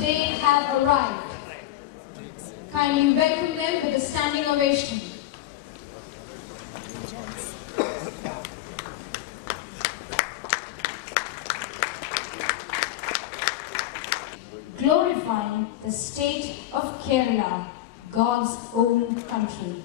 day have arrived. Kindly welcome them with a standing ovation. Glorifying the state of Kerala, God's own country.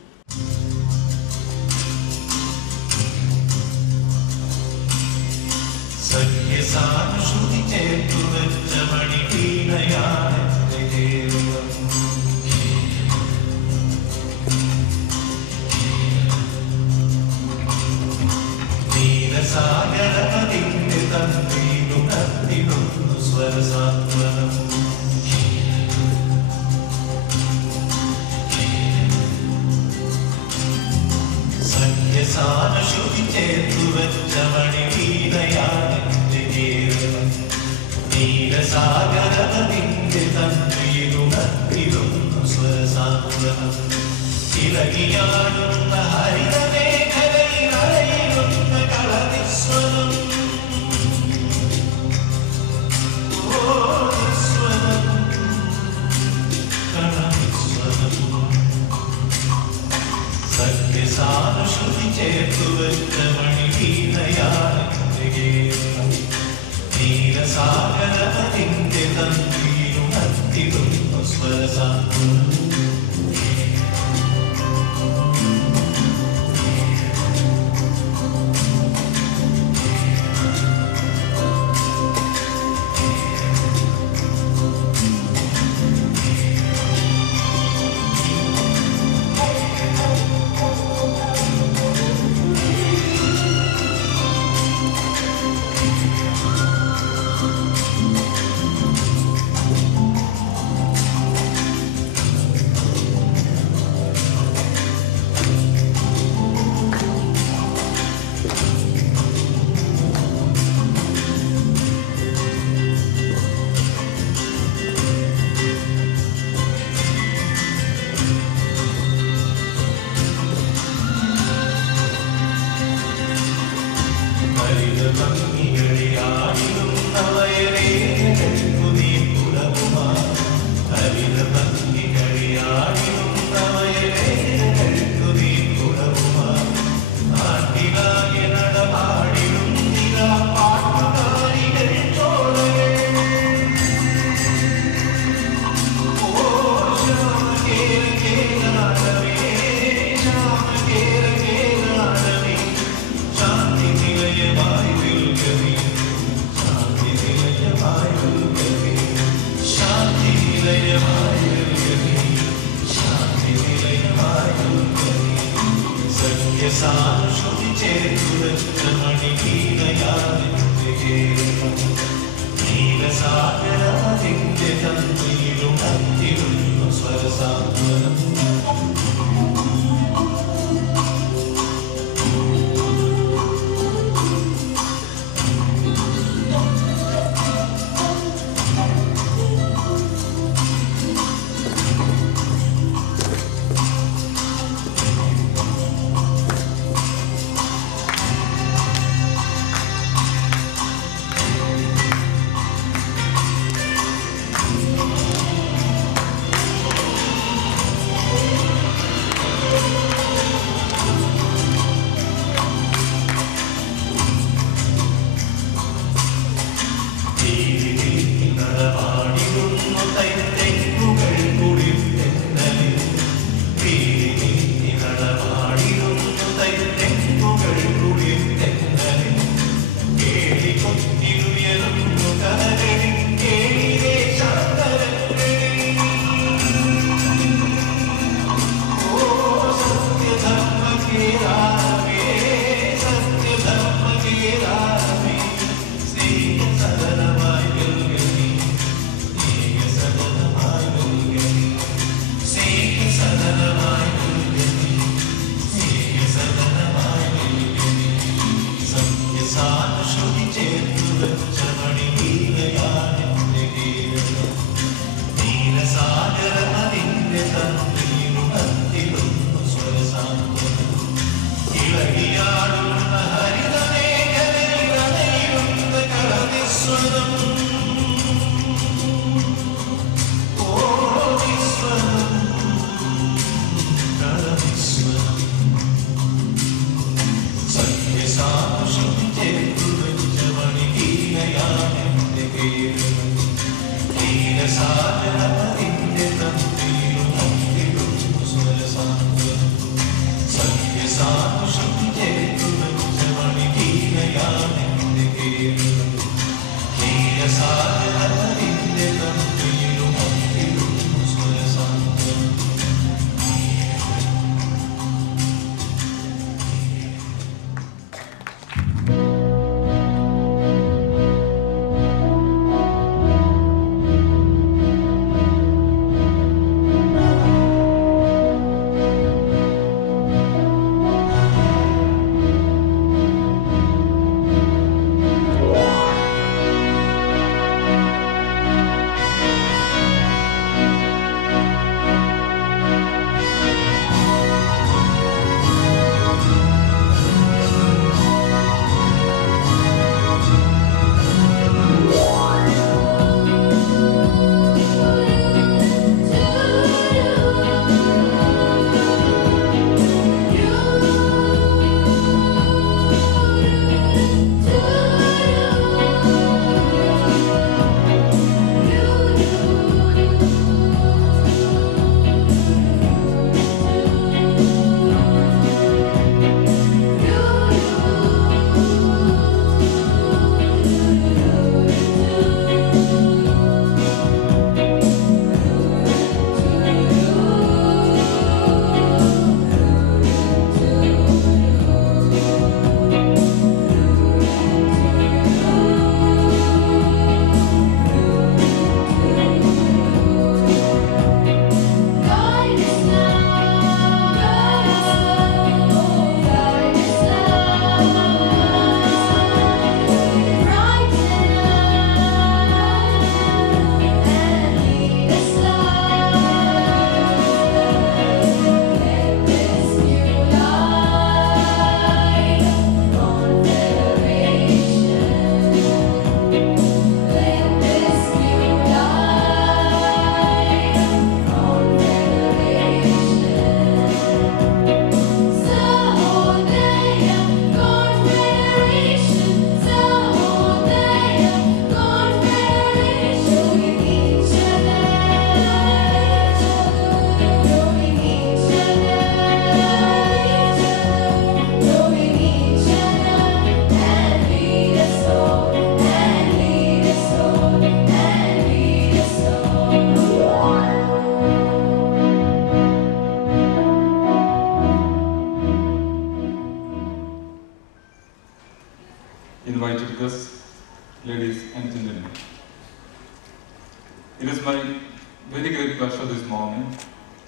very great pleasure this morning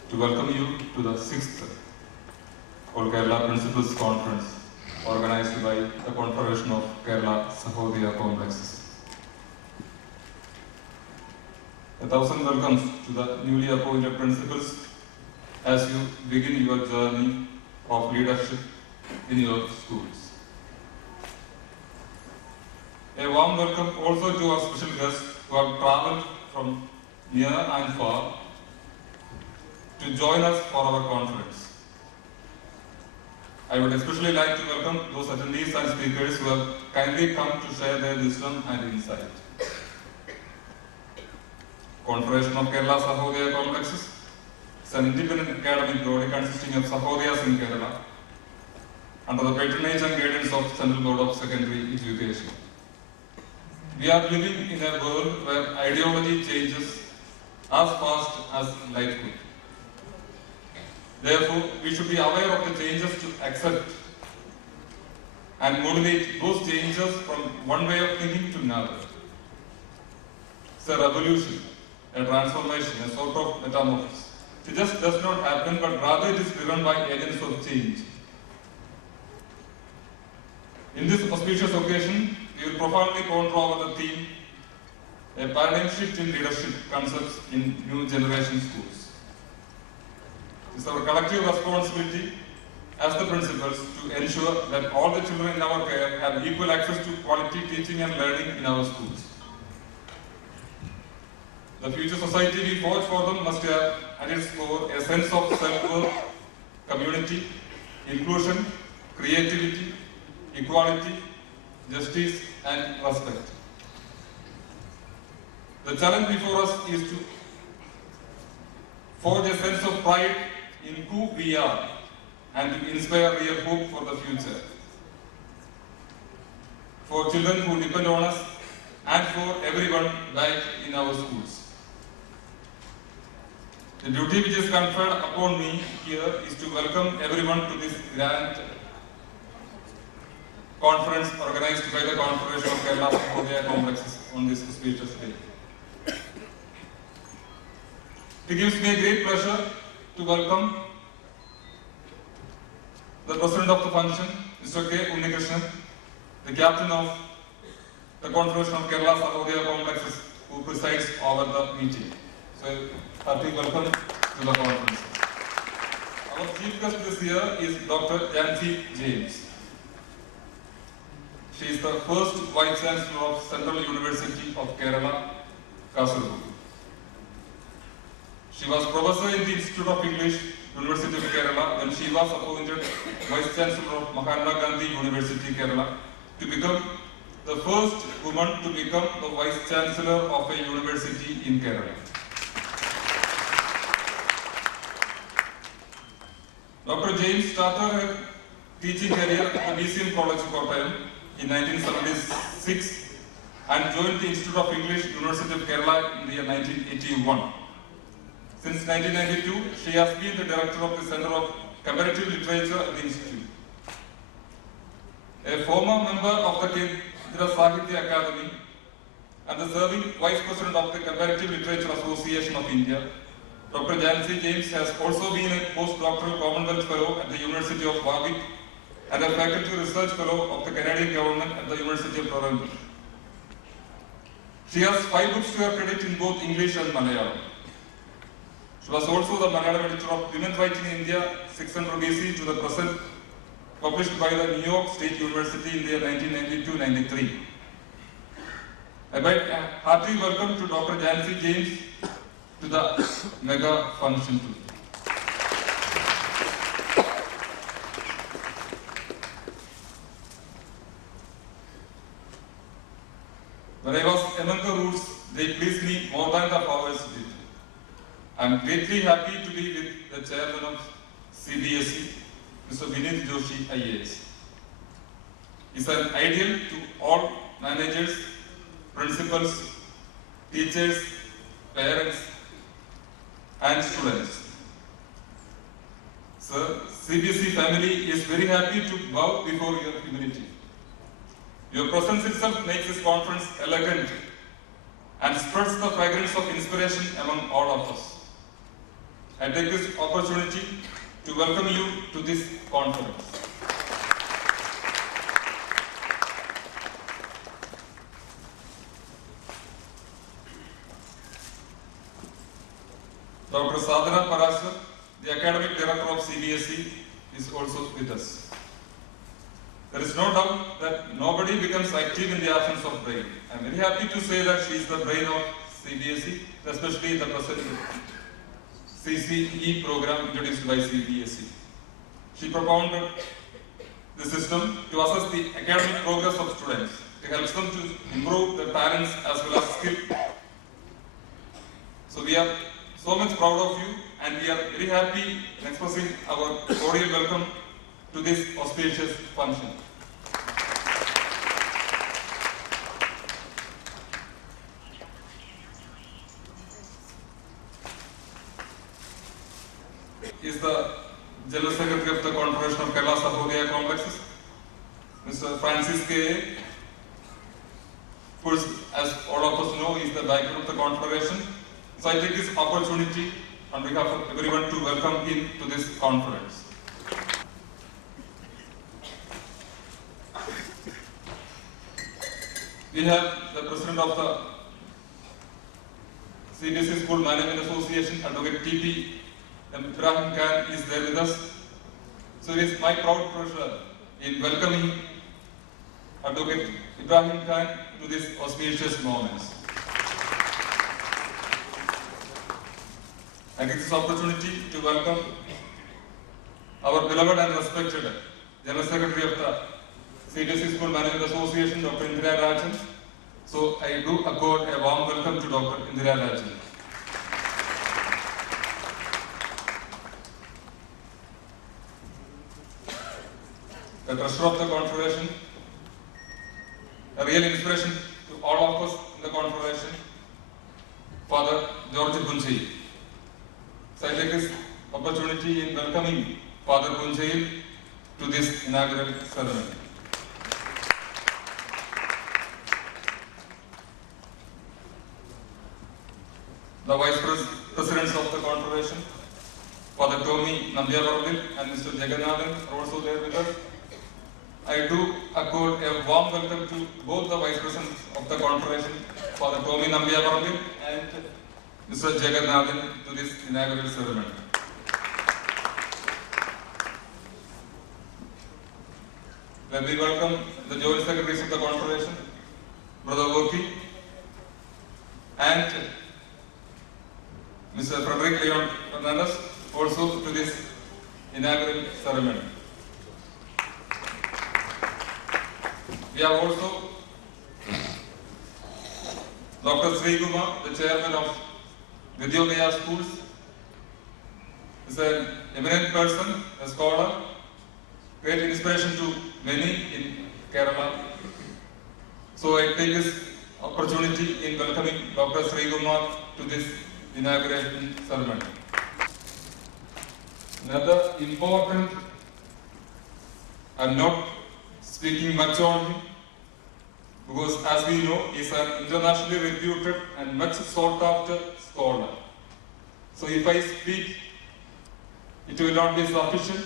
to welcome you to the 6th All Kerala Principals Conference organized by the Confederation of Kerala Sahodaya Complexes. 1,000 welcomes to the newly appointed principals as you begin your journey of leadership in your schools. A warm welcome also to our special guests who have travelled from near and far to join us for our conference. I would especially like to welcome those attendees and speakers who have kindly come to share their wisdom and insight. Confederation of Kerala Sahodaya Complexes is an independent academic body consisting of Sahodayas in Kerala under the patronage and guidance of Central Board of Secondary Education. We are living in a world where ideology changes as fast as light could. Therefore, we should be aware of the changes to accept and modulate those changes from one way of thinking to another. It's a revolution, a transformation, a sort of metamorphosis. It just does not happen, but rather it is driven by agents of change. In this auspicious occasion, we will profoundly ponder over the theme, a paradigm shift in leadership concepts in new generation schools. It's our collective responsibility as the principals to ensure that all the children in our care have equal access to quality teaching and learning in our schools. The future society we forge for them must have at its core a sense of self-worth, community, inclusion, creativity, equality, justice and respect. The challenge before us is to forge a sense of pride in who we are and to inspire real hope for the future. For children who depend on us and for everyone back in our schools. The duty which is conferred upon me here is to welcome everyone to this grand conference organized by the Confederation of Kerala Sahodaya Complexes on this auspicious day. It gives me a great pleasure to welcome the President of the function, Mr. K. Unnikrishnan, the Captain of the Confederation of Kerala Sahodaya Complexes, who presides over the meeting. So, hearty welcome to the conference. Our chief guest this year is Dr. Jansi James. She is the first Vice Chancellor of Central University of Kerala, Kasaragod. She was professor in the Institute of English, University of Kerala, when she was appointed Vice Chancellor of Mahatma Gandhi University, Kerala, to become the first woman to become the Vice Chancellor of a university in Kerala. Dr. James started her teaching career at the BCM College, Kochi in 1976 and joined the Institute of English, University of Kerala in the year 1981. Since 1992, she has been the director of the Center of Comparative Literature at the Institute. A former member of the Kendra Sahitya Academy and the serving Vice President of the Comparative Literature Association of India, Dr. Jansi James has also been a postdoctoral Commonwealth Fellow at the University of Warwick and a Faculty Research Fellow of the Canadian Government at the University of Toronto. She has 5 books to her credit in both English and Malayalam. She was also the Malayalam editor of Women Writing in India, 600 BC to the present, published by the New York State University in the year 1992-93. I bid a hearty welcome to Dr. Jansi James to the mega function today. When I was among the roots, they pleased me more than the powers did. I am greatly happy to be with the chairman of CBSE, Mr. Vinith Joshi, IAS. He is an ideal to all managers, principals, teachers, parents, and students. Sir, CBSE family is very happy to bow before your humility. Your presence itself makes this conference elegant and spreads the fragrance of inspiration among all of us. I take this opportunity to welcome you to this conference. Dr. Sadhana Parashar, the Academic Director of CBSE, is also with us. There is no doubt that nobody becomes active in the absence of brain. I am very happy to say that she is the brain of CBSE, especially the present CCE program introduced by CBSE. She propounded the system to assess the academic progress of students. It helps them to improve their talents as well as skill. So we are so much proud of you, and we are very happy in expressing our cordial welcome to this auspicious function. Is the General Secretary of the Confederation of Kerala Sahodaya Complexes, Mr. Francis K. Of course, as all of us know, he is the backbone of the Confederation. So I take this opportunity on behalf of everyone to welcome him to this conference. We have the President of the CBSE School Management Association, Advocate T.P. Ibrahim Khan is there with us. So it is my proud pleasure in welcoming Advocate Ibrahim Khan to this auspicious moment. I take this opportunity to welcome our beloved and respected General Secretary of the CBSE School Management Association, Dr. Indira Rajan. So I do accord a warm welcome to Dr. Indira Rajan. The Treasurer of the Confederation, a real inspiration to all of us in the Confederation, Father George Punchayil. So I take this opportunity in welcoming Father Punchayil to this inaugural ceremony. The Vice Presidents of the Confederation, Father Tommy Nambiyavaril and Mr. Jagannathan are also there with us. I do accord a warm welcome to both the Vice Presidents of the Confederation, Father Tommy Nambiyavaril and Mr. Jagannathan, to this inaugural ceremony. Let me welcome the Joint Secretaries of the Confederation, Brother Woki, and Mr. Frederick Leon Fernandez, also to this inaugural ceremony. We have also Dr. Sri Kumar, the Chairman of Vidyodaya Schools. He is an eminent person, a scholar, great inspiration to many in Kerala. So I take this opportunity in welcoming Dr. Sri Kumar to this inauguration ceremony. Another important, I'm not speaking much on him, because as we know, he is an internationally reputed and much sought after scholar. So if I speak, it will not be sufficient,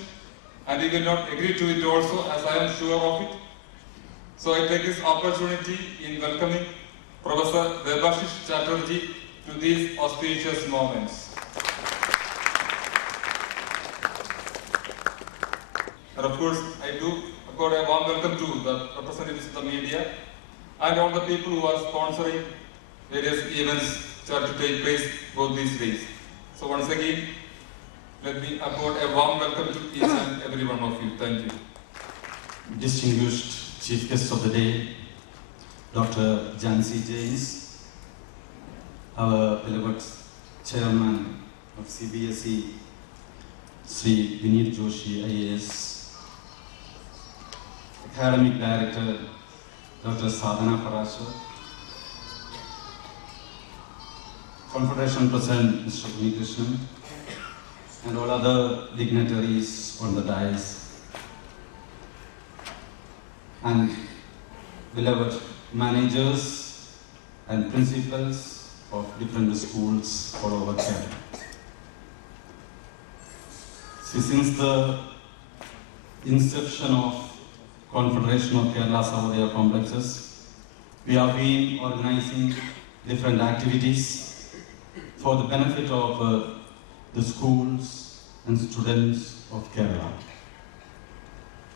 and he will not agree to it also, as I am sure of it. So I take this opportunity in welcoming Professor Debashish Chatterjee to these auspicious moments. And of course, I do accord a warm welcome to the representatives of the media and all the people who are sponsoring various events which are to take place both these days. So once again, let me accord a warm welcome to each and every one of you. Thank you. Distinguished Chief Guests of the day, Dr. Jansi Jains, our beloved Chairman of CBSE, Sri Vineet Joshi, IAS, Academic Director, Dr. Sadhana Parashar, Confederation President, Mr. Krishnan, and all other dignitaries on the dais, and beloved managers and principals, of different schools all over Kerala. Since the inception of Confederation of Kerala Sahodaya complexes, we have been organizing different activities for the benefit of the schools and students of Kerala.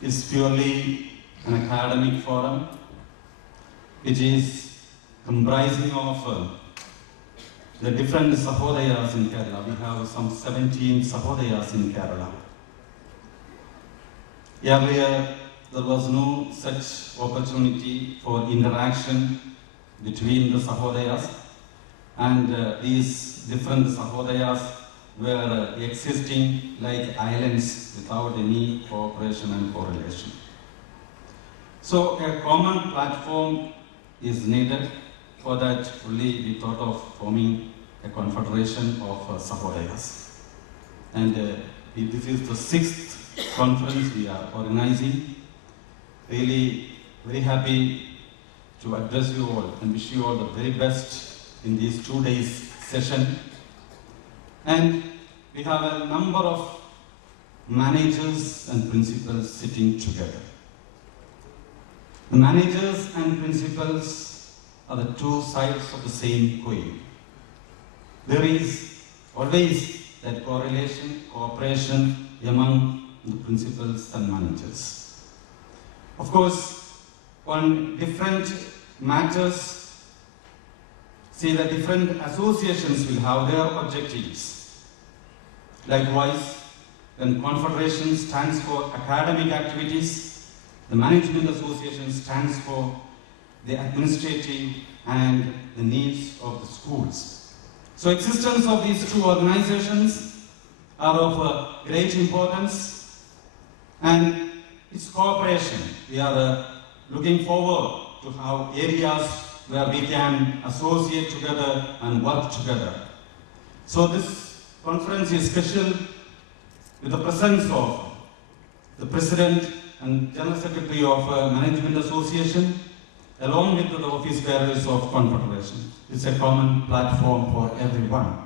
It's purely an academic forum, which is comprising of the different Sahodayas in Kerala. We have some 17 Sahodayas in Kerala. Earlier, there was no such opportunity for interaction between the Sahodayas, and these different Sahodayas were existing like islands without any cooperation and correlation. So a common platform is needed. For that, only we thought of forming a confederation of Sahodayas. And this is the 6th conference we are organizing. Really very happy to address you all and wish you all the very best in these 2 days session. And we have a number of managers and principals sitting together. The managers and principals are the two sides of the same coin. There is always that correlation, cooperation among the principals and managers. Of course, on different matters, see the different associations will have their objectives. Likewise, when confederation stands for academic activities, the management association stands for the administrative and the needs of the schools. So existence of these two organizations are of great importance, and its cooperation. We are looking forward to have areas where we can associate together and work together. So this conference is special with the presence of the President and General Secretary of Management Association, along with the office bearers of Confederation. It's a common platform for everyone.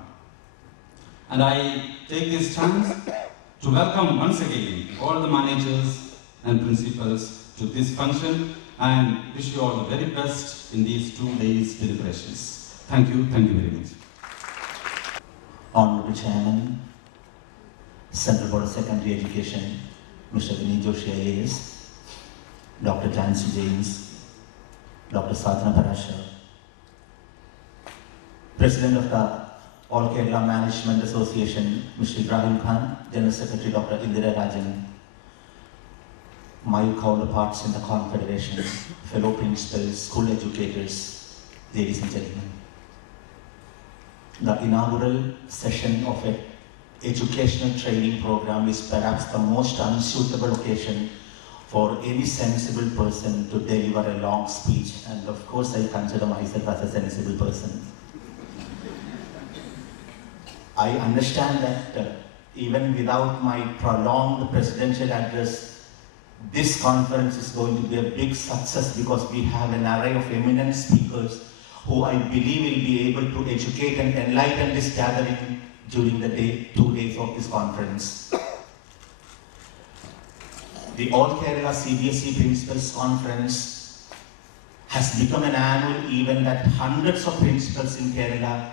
And I take this chance to welcome once again all the managers and principals to this function and wish you all the very best in these 2 days deliberations. Thank you very much. Honorable Chairman, Central Board of Secondary Education, Mr. Vinit Joshi IAS, Dr. Jansi James, Dr. Sadhana Parashar, President of the All Kerala Management Association, Mr. Ibrahim Khan, General Secretary Dr. Indira Rajan, my counterparts in the Confederation, fellow principals, school educators, ladies and gentlemen. The inaugural session of an educational training program is perhaps the most unsuitable occasion for any sensible person to deliver a long speech, and of course I consider myself as a sensible person. I understand that even without my prolonged presidential address, this conference is going to be a big success because we have an array of eminent speakers who I believe will be able to educate and enlighten this gathering during the 2 days of this conference. The All Kerala CBSE Principals Conference has become an annual event that hundreds of principals in Kerala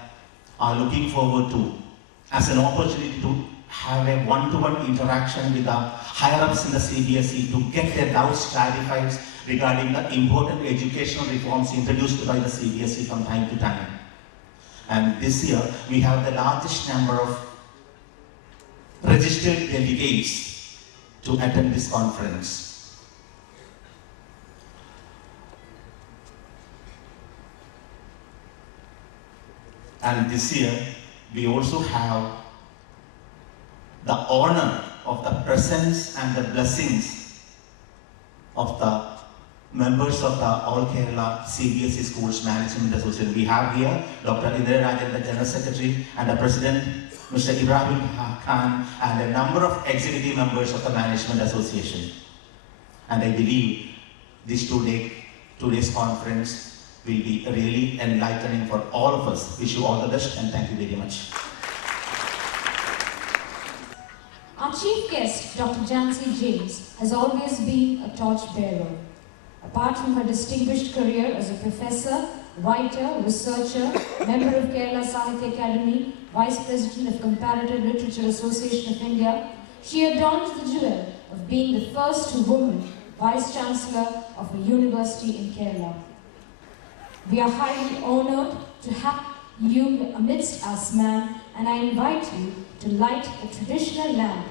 are looking forward to as an opportunity to have a one-to-one interaction with the higher-ups in the CBSE to get their doubts clarified regarding the important educational reforms introduced by the CBSE from time to time. And this year, we have the largest number of registered delegates to attend this conference. And this year, we also have the honor of the presence and the blessings of the members of the All Kerala CBSE Schools Management Association. We have here Dr. Indira Rajan, the General Secretary, and the President, Mr. Ibrahim Khan, and a number of executive members of the Management Association. And I believe this two days conference will be really enlightening for all of us. Wish you all the best and thank you very much. Our chief guest, Dr. Jansi James, has always been a torchbearer. Apart from her distinguished career as a professor, writer, researcher, member of Kerala Sahitya Academy, Vice President of Comparative Literature Association of India, she adorns the jewel of being the first woman Vice Chancellor of a university in Kerala. We are highly honored to have you amidst us, ma'am, and I invite you to light the traditional lamp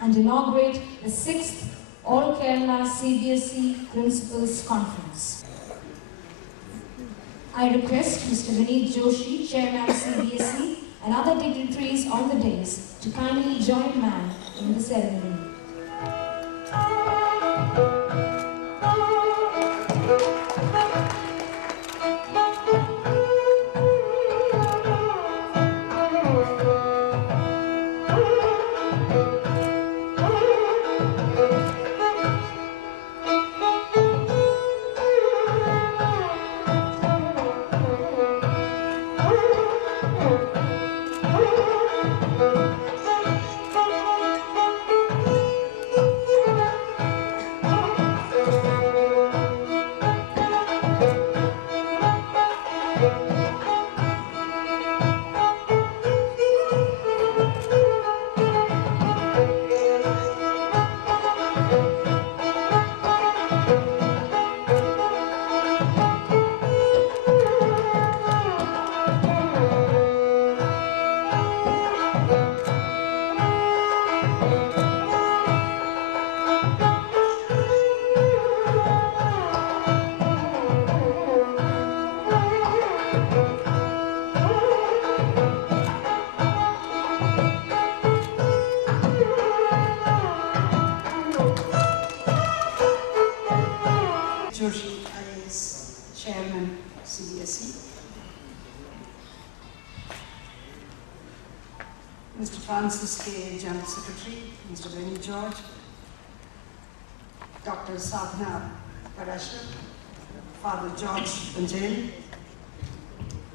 and inaugurate the 6th All Kerala CBSE Principals Conference. I request Mr. Vineet Joshi, Chairman CBSE, and other dignitaries on the dais to kindly join ma'am in the ceremony. Joshi, IAS Chairman, CBSE. Mr. Francis K. General Secretary, Mr. Benny George, Dr. Sahodaya, Father George Panjel,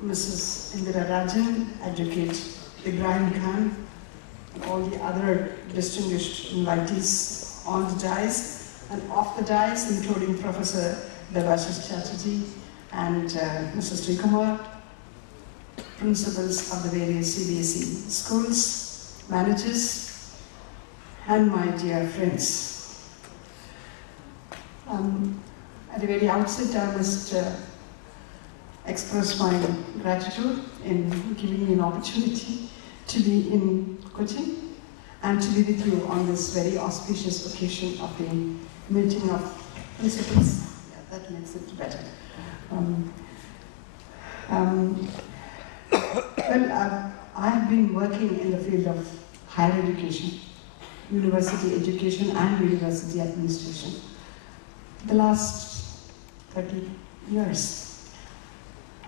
Mrs. Indira Rajan, Advocate Ibrahim Khan, and all the other distinguished invitees on the dais and off the dais, including Professor Devashish Chatterjee and Mr. Srikumar, principals of the various CBSE schools, managers, and my dear friends. At the very outset, I must express my gratitude in giving me an opportunity to be in Kochi and to be with you on this very auspicious occasion of the meeting of principals. Yeah, that makes it better. I have been working in the field of higher education, university education and university administration the last 30 years.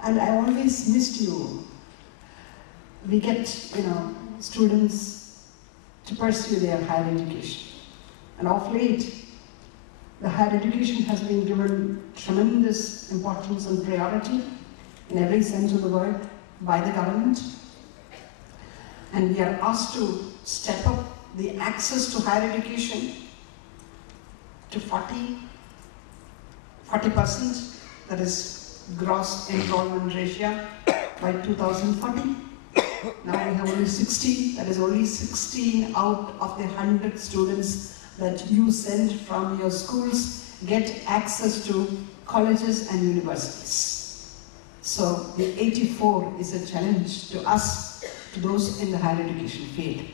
And I always missed you. We get, students to pursue their higher education. And of late, the higher education has been given tremendous importance and priority in every sense of the word by the government. And we are asked to step up the access to higher education to 40%, that is gross enrollment ratio, by 2040. Now we have only 60, that is only 16 out of the 100 students that you send from your schools get access to colleges and universities. So the 84 is a challenge to us, to those in the higher education field.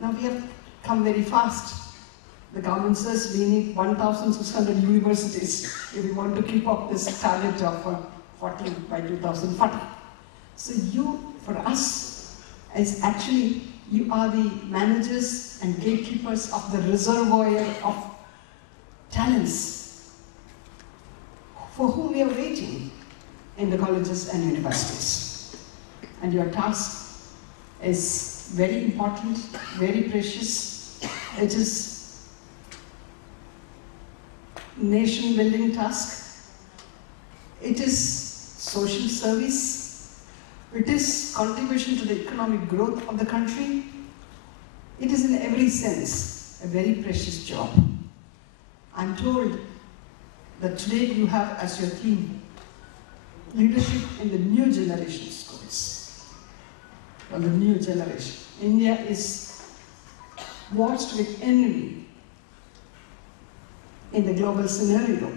Now we have come very fast. The government says we need 1,600 universities if we want to keep up this target of 40 by 2040. So you, for us, is actually, you are the managers and gatekeepers of the reservoir of talents for whom we are waiting in the colleges and universities. And your task is very important, very precious. It is nation-building task, it is social service, it is contribution to the economic growth of the country. It is in every sense a very precious job. I'm told that today you have as your theme leadership in the new generation schools. Well, the new generation. India is watched with envy in the global scenario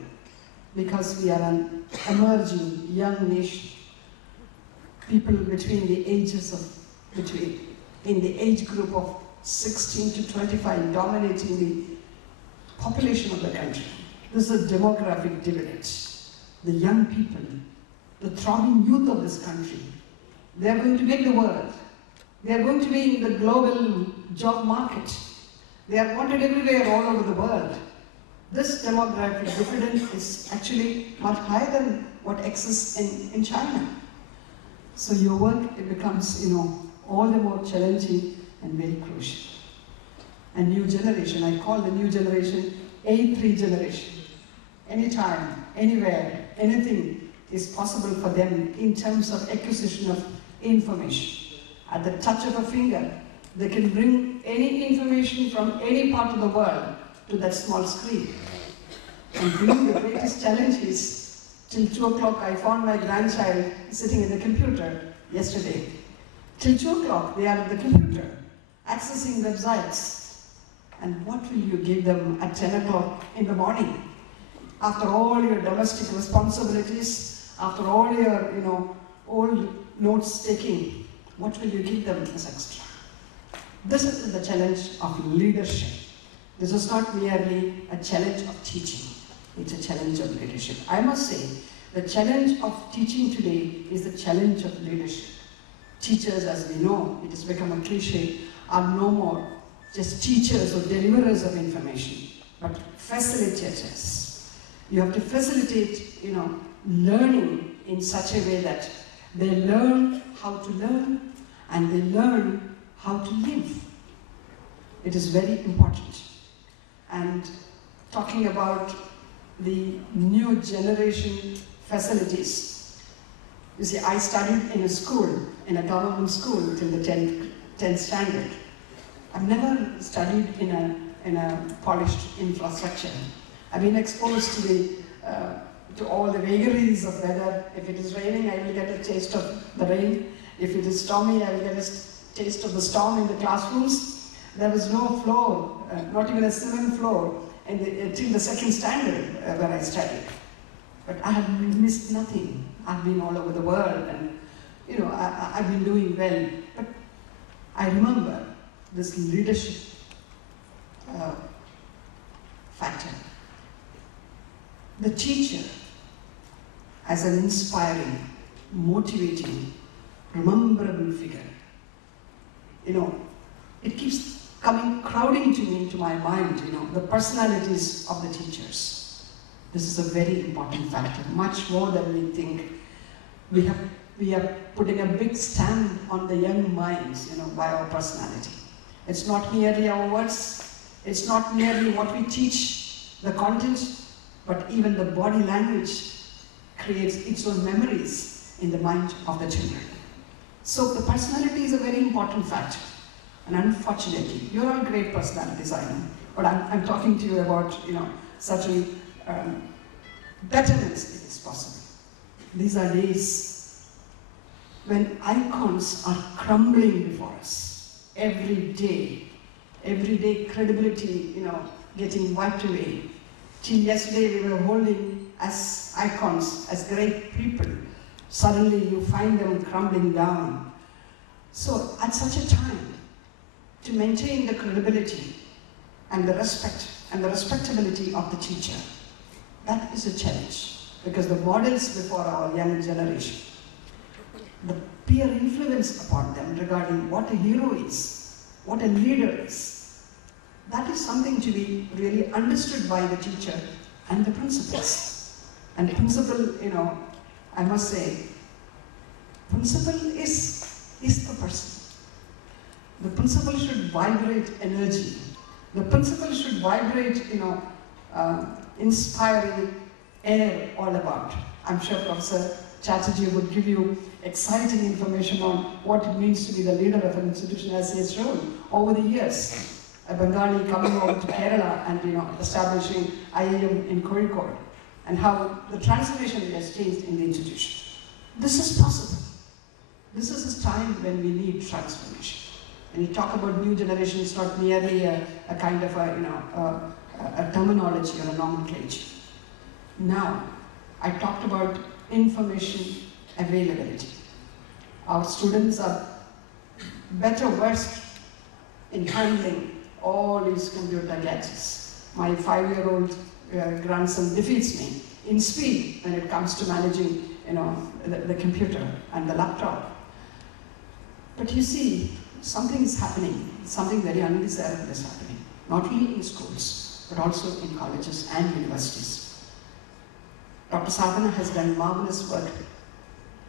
because we are an emerging young nation. People between the ages of, in the age group of 16 to 25 dominating the population of the country. This is a demographic dividend. The young people, the throbbing youth of this country, they are going to make the world. They are going to be in the global job market. They are wanted everywhere all over the world. This demographic dividend is actually much higher than what exists in China. So your work, it becomes, all the more challenging and very crucial. And new generation, I call the new generation A3 generation. Anytime, anywhere, anything is possible for them in terms of acquisition of information. At the touch of a finger, they can bring any information from any part of the world to that small screen. And for me, the greatest challenge is, till 2 o'clock, I found my grandchild sitting in the computer yesterday. Till 2 o'clock, they are at the computer, accessing websites. And what will you give them at 10 o'clock in the morning? After all your domestic responsibilities, after all your, old notes taking, what will you give them as extra? This is the challenge of leadership. This is not merely a challenge of teaching. It's a challenge of leadership. I must say, the challenge of teaching today is the challenge of leadership. Teachers, as we know, it has become a cliche, are no more just teachers or deliverers of information, but facilitators. You have to facilitate, learning in such a way that they learn how to learn and they learn how to live. It is very important. And talking about the new generation facilities, you see, I studied in a school, in a government school till the 10th standard. I've never studied in a polished infrastructure. I've been exposed to all the vagaries of weather. If it is raining, I will get a taste of the rain. If it is stormy, I will get a taste of the storm in the classrooms. There was no floor, not even a cement floor, till the 2nd standard where I studied. But I have missed nothing. I've been all over the world and, I've been doing well. But I remember this leadership factor. The teacher as an inspiring, motivating, rememberable figure. It keeps crowding to my mind, the personalities of the teachers. This is a very important factor, much more than we think. We are putting a big stamp on the young minds, by our personality. It's not merely our words, it's not merely what we teach, the content, but even the body language creates its own memories in the mind of the children. So the personality is a very important factor. And unfortunately, you're all great personalities, I know, but I'm talking to you about, certain betterments, if it's possible. These are days when icons are crumbling before us. Every day credibility, getting wiped away. Till yesterday we were holding as icons, as great people. Suddenly you find them crumbling down. So at such a time, to maintain the credibility and the respect and the respectability of the teacher, that is a challenge. Because the models before our young generation, the peer influence upon them regarding what a hero is, what a leader is, that is something to be really understood by the teacher and the principals. And principal, I must say, principal is the person. The principal should vibrate energy. The principal should vibrate, inspiring air all about. I'm sure Professor Chatterjee would give you exciting information on what it means to be the leader of an institution as he has shown over the years. A Bengali coming over to Kerala and establishing IIM in Kozhikode, and how the transformation has changed in the institution. This is possible. This is a time when we need transformation. And you talk about new generation, it's not merely a kind of a terminology or a nomenclature. Now, I talked about information availability. Our students are better versed in handling all these computer gadgets. My 5-year-old grandson defeats me in speed when it comes to managing the computer and the laptop. But you see, something is happening, something very undesirable is happening, not only in schools, but also in colleges and universities. Dr. Sahodaya has done marvelous work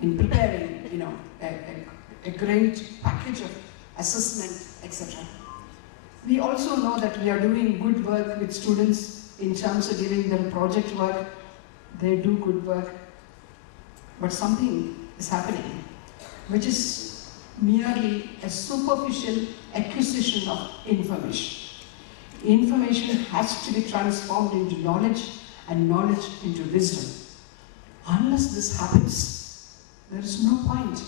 in preparing a great package of assessment, etc. We also know that we are doing good work with students in terms of giving them project work. They do good work. But something is happening, which is merely a superficial acquisition of information. Information has to be transformed into knowledge, and knowledge into wisdom. Unless this happens, there is no point,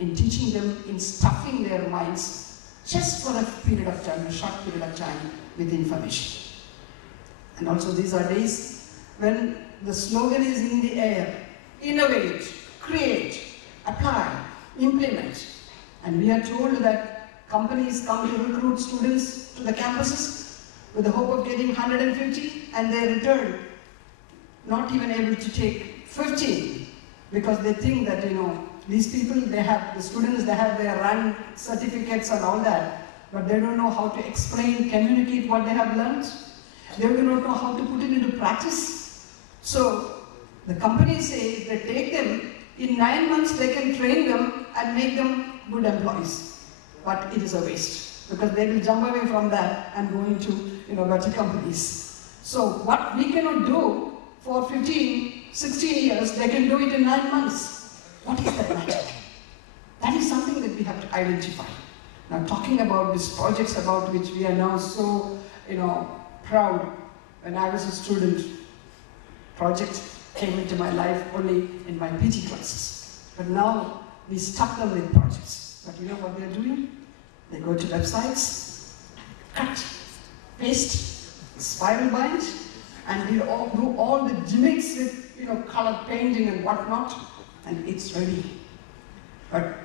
in teaching them, in stuffing their minds just for a period of time, a short period of time, with information. And also these are days when the slogan is in the air: innovate, create, apply, implement. And we are told that companies come to recruit students to the campuses with the hope of getting 150, and they return not even able to take 15, because they think that, these people, the students, they have their rank certificates and all that, but they don't know how to explain, communicate what they have learned. They do not know how to put it into practice. So the companies say if they take them, in 9 months they can train them and make them good employees. But it is a waste, because they will jump away from that and go into better companies. So what we cannot do for 15, 16 years, they can do it in 9 months. What is that magic? That is something that we have to identify. Now, talking about these projects about which we are now so, proud. When I was a student, project came into my life only in my PG classes. But now, we stuck them with projects. But you know what they're doing? They go to websites, cut, paste, spiral bind, and do all the gimmicks with, color painting and whatnot, and it's ready. But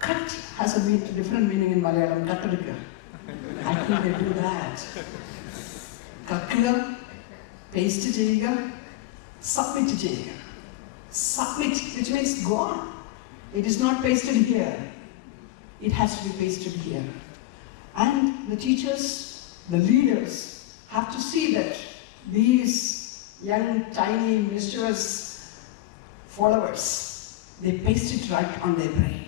cut has a different meaning in Malayalam, kattarika. I think they do that. Kakkuka, paste cheyyuka, submit cheyyuka. Submit, which means go on. It is not pasted here. It has to be pasted here. And the teachers, the leaders, have to see that these young, tiny, mischievous followers, they paste it right on their brain.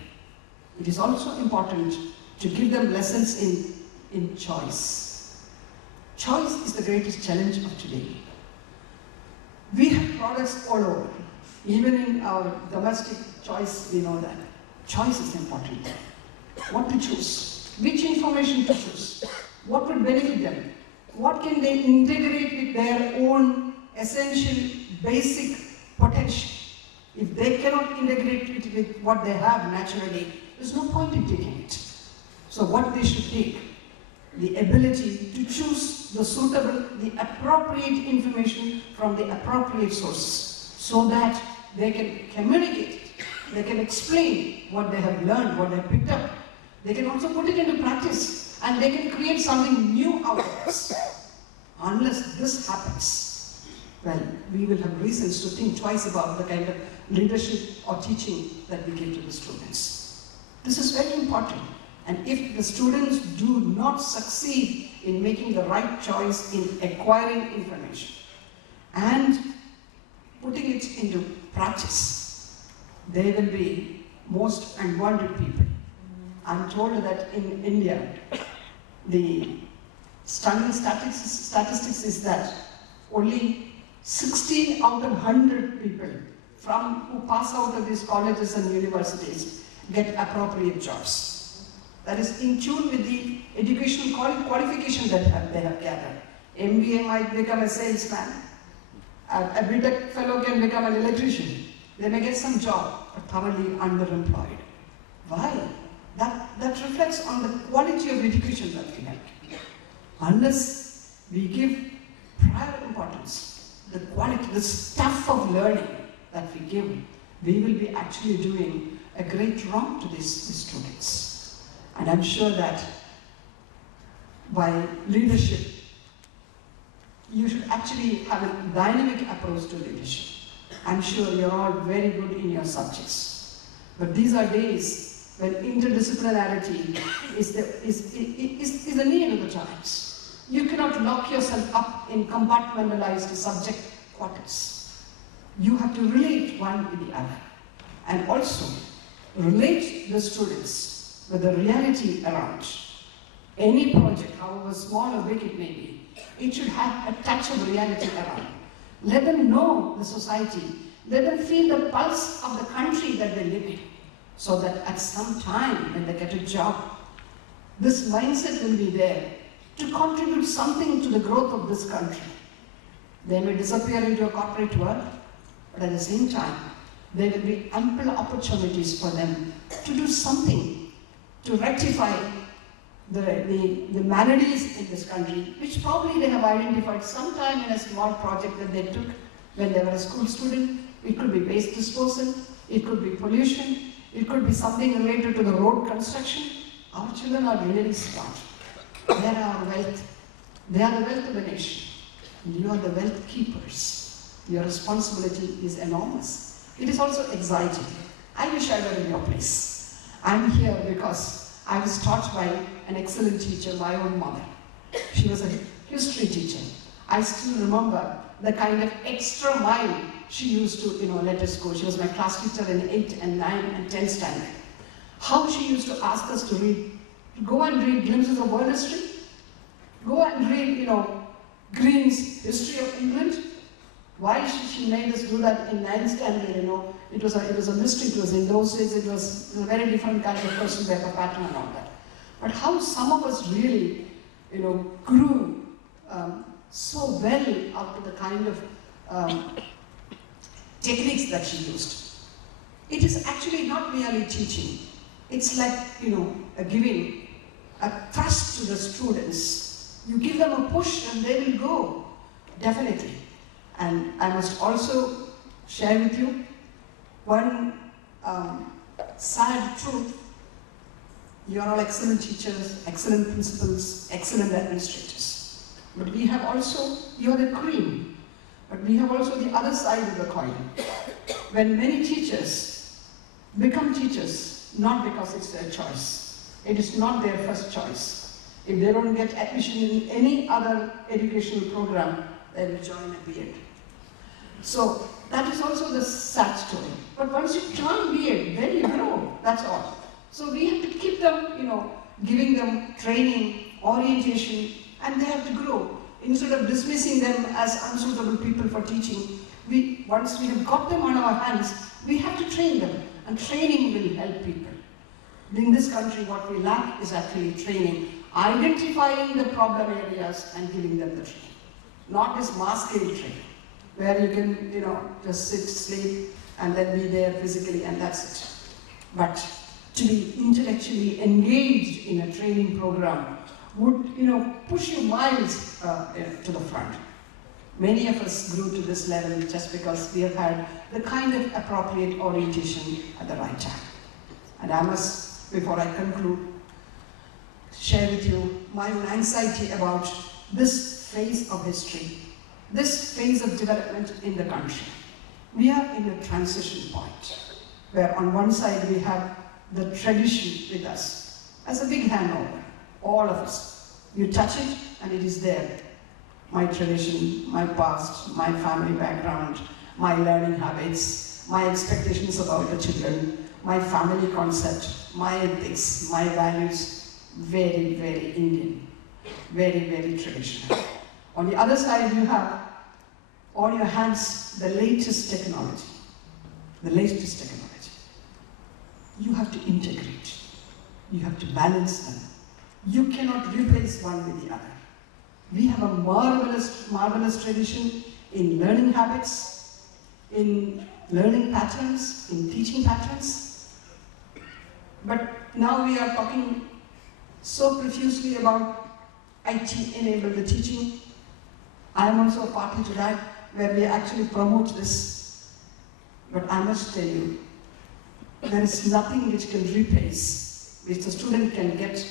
It is also important to give them lessons in choice. Choice is the greatest challenge of today. We have products all over. Even in our domestic choice, we know that. Choice is important. What to choose? Which information to choose? What would benefit them? What can they integrate with their own essential, basic potential? If they cannot integrate it with what they have naturally, there's no point in taking it. So what they should take, the ability to choose the suitable, the appropriate information from the appropriate sources, so that they can communicate it, they can explain what they have learned, what they have picked up. They can also put it into practice, and they can create something new out of this. Unless this happens, well, we will have reasons to think twice about the kind of leadership or teaching that we give to the students. This is very important. And if the students do not succeed in making the right choice in acquiring information and putting it into practice, they will be most unwanted people. I'm told that in India, the stunning statistics is that only 16 out of 100 people who pass out of these colleges and universities get appropriate jobs. That is in tune with the educational qualification that they have gathered. MBA might become a salesman. A BTech fellow can become an electrician. They may get some job, but thoroughly underemployed. Why? That reflects on the quality of education that we have. Unless we give prior importance, the quality, the stuff of learning that we give, we will be actually doing a great wrong to these students. And I'm sure that by leadership, you should actually have a dynamic approach to leadership. I'm sure you're all very good in your subjects. But these are days when interdisciplinarity is the need of the times. You cannot lock yourself up in compartmentalized subject quarters. You have to relate one with the other. And also, relate the students with the reality around. Any project, however small or big it may be, it should have a touch of reality around. Let them know the society. Let them feel the pulse of the country that they live in. So that at some time when they get a job, this mindset will be there to contribute something to the growth of this country. They may disappear into a corporate world, but at the same time, there will be ample opportunities for them to do something to rectify the maladies in this country, which probably they have identified sometime in a small project that they took when they were a school student. It could be waste disposal, it could be pollution, it could be something related to the road construction. Our children are really smart. They are our wealth. They are the wealth of the nation. And you are the wealth keepers. Your responsibility is enormous. It is also exciting. I wish I were in your place. I'm here because I was taught by an excellent teacher, my own mother. She was a history teacher. I still remember the kind of extra mile she used to, let us go. She was my class teacher in 8 and 9 and 10 standard. How she used to ask us to read, go and read glimpses of world history. Go and read, Green's History of England. Why she made us do that in 9th standard, it was a mystery. It was in those days, it was a very different kind of question paper pattern and all that. But how some of us really, grew so well out of the kind of techniques that she used. It is actually not merely teaching. It's like, giving a thrust to the students. You give them a push and they will go, definitely. And I must also share with you one sad truth. You are all excellent teachers, excellent principals, excellent administrators. But we have also, you are the cream, but we have also the other side of the coin. When many teachers become teachers, not because it's their choice. It is not their first choice. If they don't get admission in any other educational program, they will join a B.Ed. So that is also the sad story. But once you join B.Ed, then you grow, that's all. So we have to keep them, giving them training, orientation, and they have to grow. Instead of dismissing them as unsuitable people for teaching, once we have got them on our hands, we have to train them, and training will help people. In this country, what we lack is actually training, identifying the problem areas and giving them the training. Not this mass-scale training, where you can, just sit, sleep, and then be there physically, and that's it. But to be intellectually engaged in a training program would, push you miles to the front. Many of us grew to this level just because we have had the kind of appropriate orientation at the right time. And I must, before I conclude, share with you my own anxiety about this phase of history, this phase of development in the country. We are in a transition point, where on one side we have the tradition with us as a big hangover, all of us. You touch it and it is there. My tradition, my past, my family background, my learning habits, my expectations about the children, my family concept, my ethics, my values, very, very Indian, very, very traditional. On the other side, you have on your hands the latest technology. the latest technology. You have to integrate. You have to balance them. You cannot replace one with the other. We have a marvelous tradition in learning habits, in learning patterns, in teaching patterns. But now we are talking so profusely about IT-enabled teaching. I am also a party to that, where we actually promote this. But I must tell you, there is nothing which can replace, which the student can get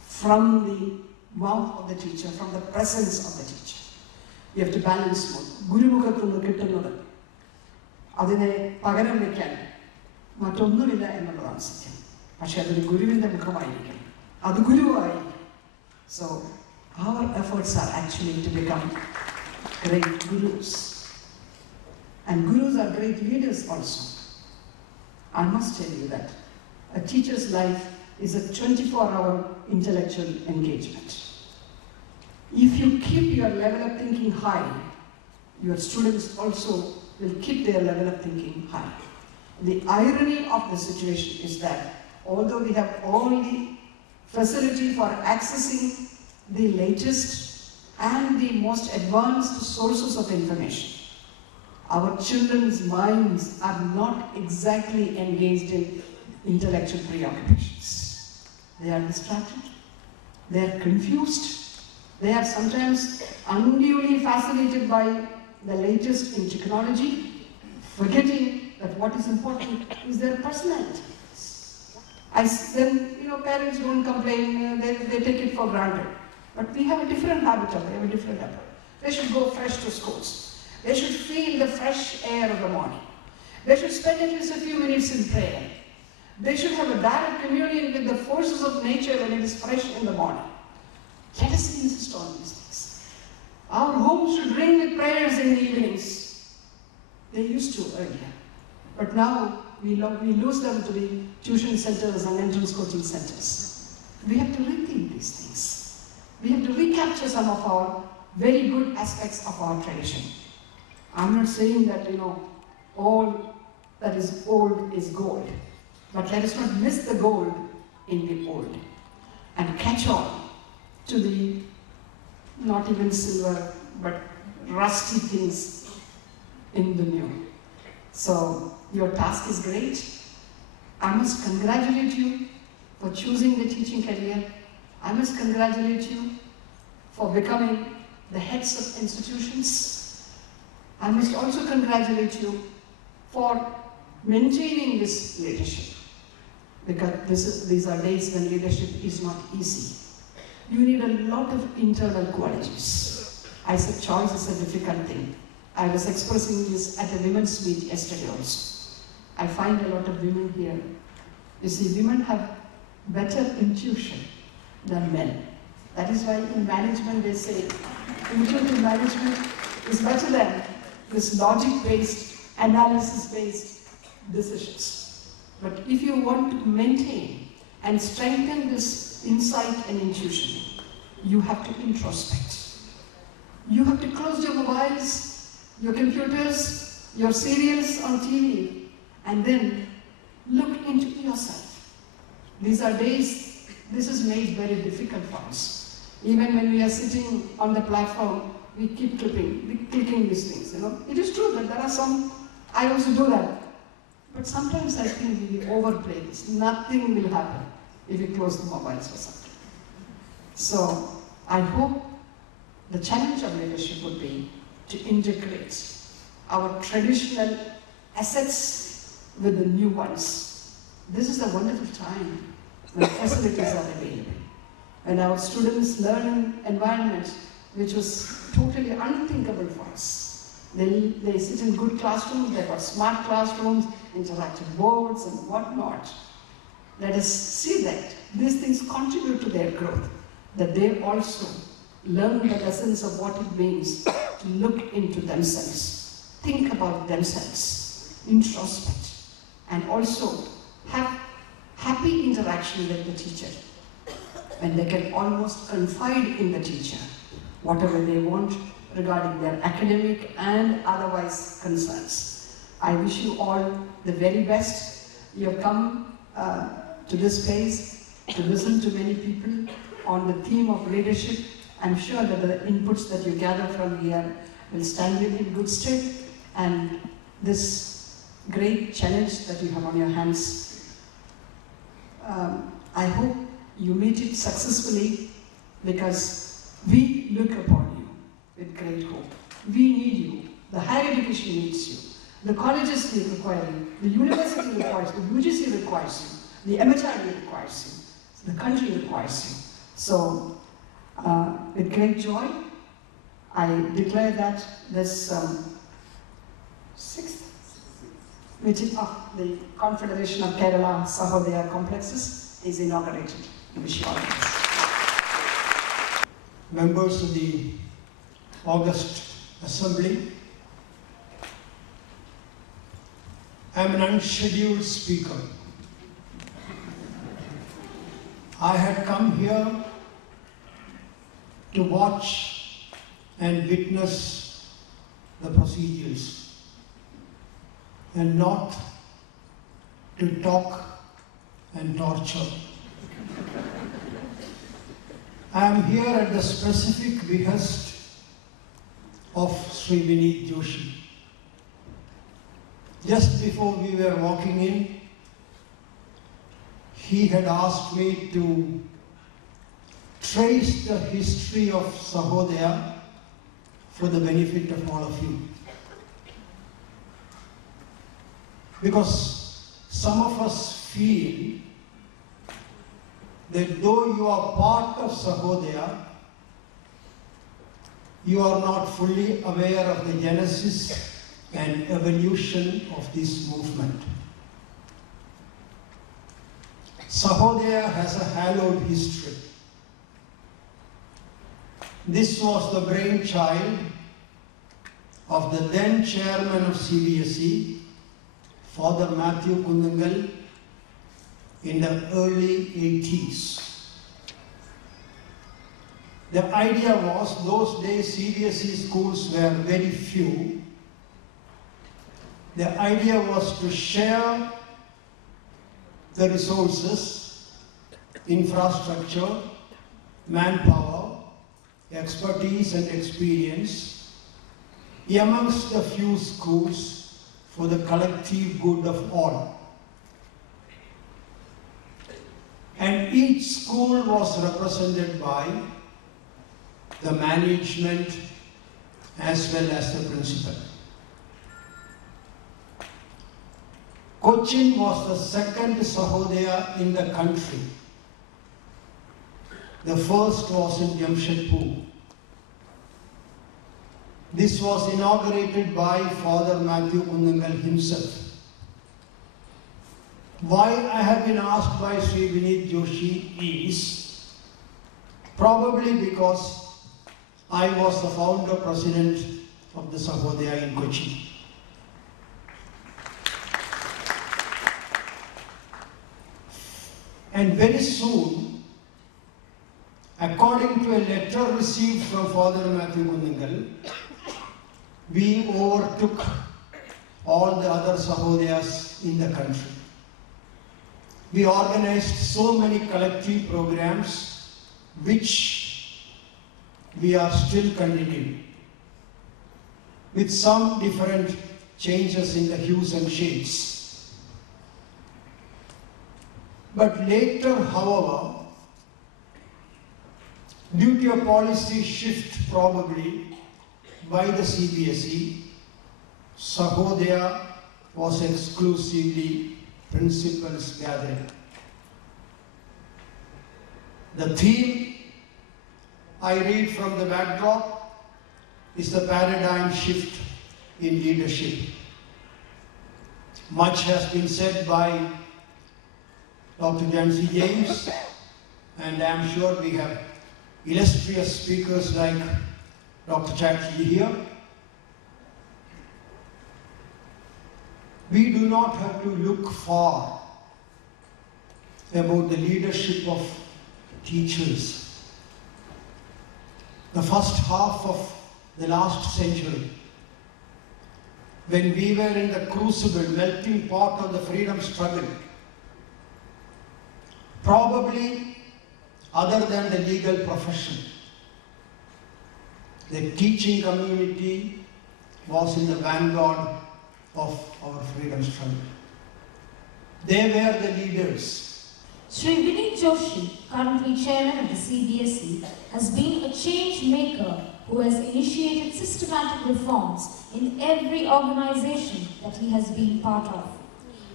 from the mouth of the teacher, from the presence of the teacher. You have to balance both. Gurumukhathunu kittunnathu adine pagaram vekkan mattonnumilla ennalladanu satyam. Pakshe adu guruvinte mukhamayirikkum. Adu guruvaayirikkum. So our efforts are actually to become great gurus. And gurus are great leaders also. I must tell you that a teacher's life is a 24-hour intellectual engagement. If you keep your level of thinking high, your students also will keep their level of thinking high. The irony of the situation is that although we have all the facility for accessing the latest and the most advanced sources of information, our children's minds are not exactly engaged in intellectual preoccupations. They are distracted, they are confused, they are sometimes unduly fascinated by the latest in technology, forgetting that what is important is their personality. Then, parents don't complain, they take it for granted. But we have a different habitat, we have a different approach. They should go fresh to schools. They should feel the fresh air of the morning. They should spend at least a few minutes in prayer. They should have a direct communion with the forces of nature when it is fresh in the morning. Let us insist on these things. Our homes should ring with prayers in the evenings. They used to earlier. But now we lose them to the tuition centers and entrance coaching centers. We have to rethink these things. We have to recapture some of our very good aspects of our tradition. I'm not saying that, all that is old is gold. But let us not miss the gold in the old. And catch on to the, not even silver, but rusty things in the new. So, your task is great. I must congratulate you for choosing the teaching career. I must congratulate you for becoming the heads of institutions. I must also congratulate you for maintaining this leadership, because these are days when leadership is not easy. You need a lot of internal qualities. I said choice is a difficult thing. I was expressing this at a women's meet yesterday also. I find a lot of women here. You see, women have better intuition than men. That is why in management they say intuitive management is better than this logic-based, analysis-based decisions. But if you want to maintain and strengthen this insight and intuition, you have to introspect. You have to close your mobiles, your computers, your serials on TV, and then look into yourself. These are days, this is made very difficult for us. Even when we are sitting on the platform, we keep clicking these things, It is true that there are some, I also do that. But sometimes I think we overplay this. Nothing will happen if we close the mobiles for some time. So, I hope the challenge of leadership would be to integrate our traditional assets with the new ones. This is a wonderful time when facilities are available. When our students learn in environment which was totally unthinkable for us. They sit in good classrooms, they've got smart classrooms, interactive boards and whatnot. Let us see that these things contribute to their growth, that they also learn the lessons of what it means to look into themselves, think about themselves, introspect, and also have happy interaction with the teacher, when they can almost confide in the teacher whatever they want regarding their academic and otherwise concerns. I wish you all the very best. You have come to this place to listen to many people on the theme of leadership. I'm sure that the inputs that you gather from here will stand you in good stead, and this great challenge that you have on your hands, I hope you meet it successfully, because we look upon you with great hope. We need you. The higher education needs you. The colleges require you. The university requires you. The UGC requires you. The MHRD requires you. The country requires you. So, with great joy, I declare that this sixth meeting of the Confederation of Kerala Sahodaya Complexes is inaugurated. I wish you all the best. Members of the August Assembly, I am an unscheduled speaker. I had come here to watch and witness the procedures and not to talk and torture. I am here at the specific behest of Sri Vinit Joshi. Just before we were walking in, he had asked me to trace the history of Sahodaya for the benefit of all of you. Because some of us feel that though you are part of Sahodaya, you are not fully aware of the genesis and evolution of this movement. Sahodaya has a hallowed history. This was the brainchild of the then chairman of CBSE, Father Matthew Kundangal, in the early 80s. The idea was, those days CBSE schools were very few. The idea was to share the resources, infrastructure, manpower, expertise and experience amongst the few schools for the collective good of all. And each school was represented by the management as well as the principal. Kochi was the second Sahodaya in the country. The first was in Jamshedpur. This was inaugurated by Father Matthew Kundangal himself. Why I have been asked by Sri Vinit Joshi is probably because I was the founder president of the Sahodaya in Kochi. And very soon, according to a letter received from Father Matthew Kundangal, we overtook all the other Sahodayas in the country. We organized so many collective programs which we are still continuing, with some different changes in the hues and shades. But later, however, due to a policy shift probably by the CBSE, Sahodaya was exclusively principals gathering. The theme I read from the backdrop is the paradigm shift in leadership. Much has been said by Dr. Jancy James, and I am sure we have illustrious speakers like Dr. Chatterjee here. We do not have to look far about the leadership of teachers. The first half of the last century, when we were in the crucible, melting pot of the freedom struggle. Probably, other than the legal profession, the teaching community was in the vanguard of our freedom struggle. They were the leaders. Sri Vinit Joshi, currently chairman of the CBSE, has been a change maker who has initiated systematic reforms in every organization that he has been part of.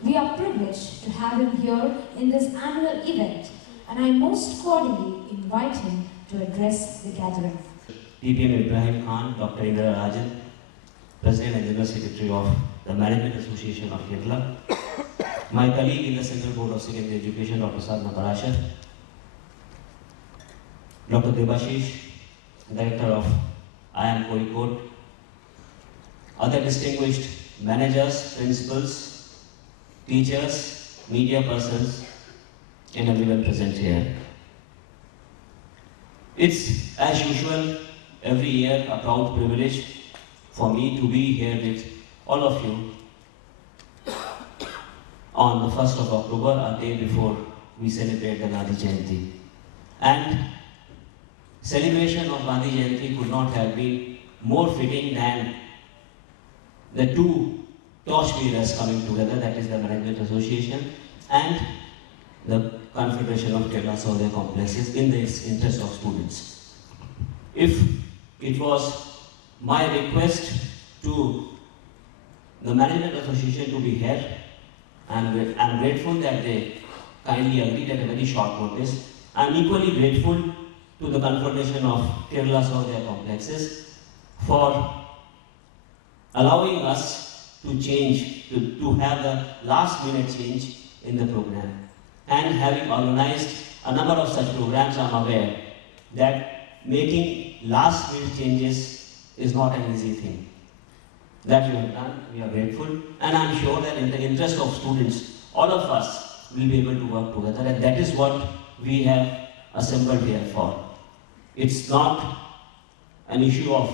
We are privileged to have him here in this annual event, and I most cordially invite him to address the gathering. DPM Ibrahim Khan, Dr. Indra Rajan, President and General Secretary of the Management Association of Kerala, my colleague in the Central Board of Secondary Education, Dr. Sadhna Parashar, Dr. Debashish, Director of IIM Kozhikode, other distinguished managers, principals, teachers, media persons, and everyone present here. It's, as usual, every year a proud privilege for me to be here with all of you on the 1st of October, a day before we celebrate the Gandhi Jayanti. And celebration of Gandhi Jayanti could not have been more fitting than the two torch bearers coming together, that is the Management Association and the Confederation of Kerala Sahodaya Complexes, in the interest of students. If it was my request to the Management Association to be here, and I'm grateful that they kindly agreed at a very short notice. I'm equally grateful to the Confederation of Kerala Sahodaya Complexes for allowing us to change, to have the last minute change in the program. And having organized a number of such programs, I'm aware that making last minute changes is not an easy thing. That you have done, we are grateful, and I'm sure that in the interest of students, all of us will be able to work together, and that is what we have assembled here for. It's not an issue of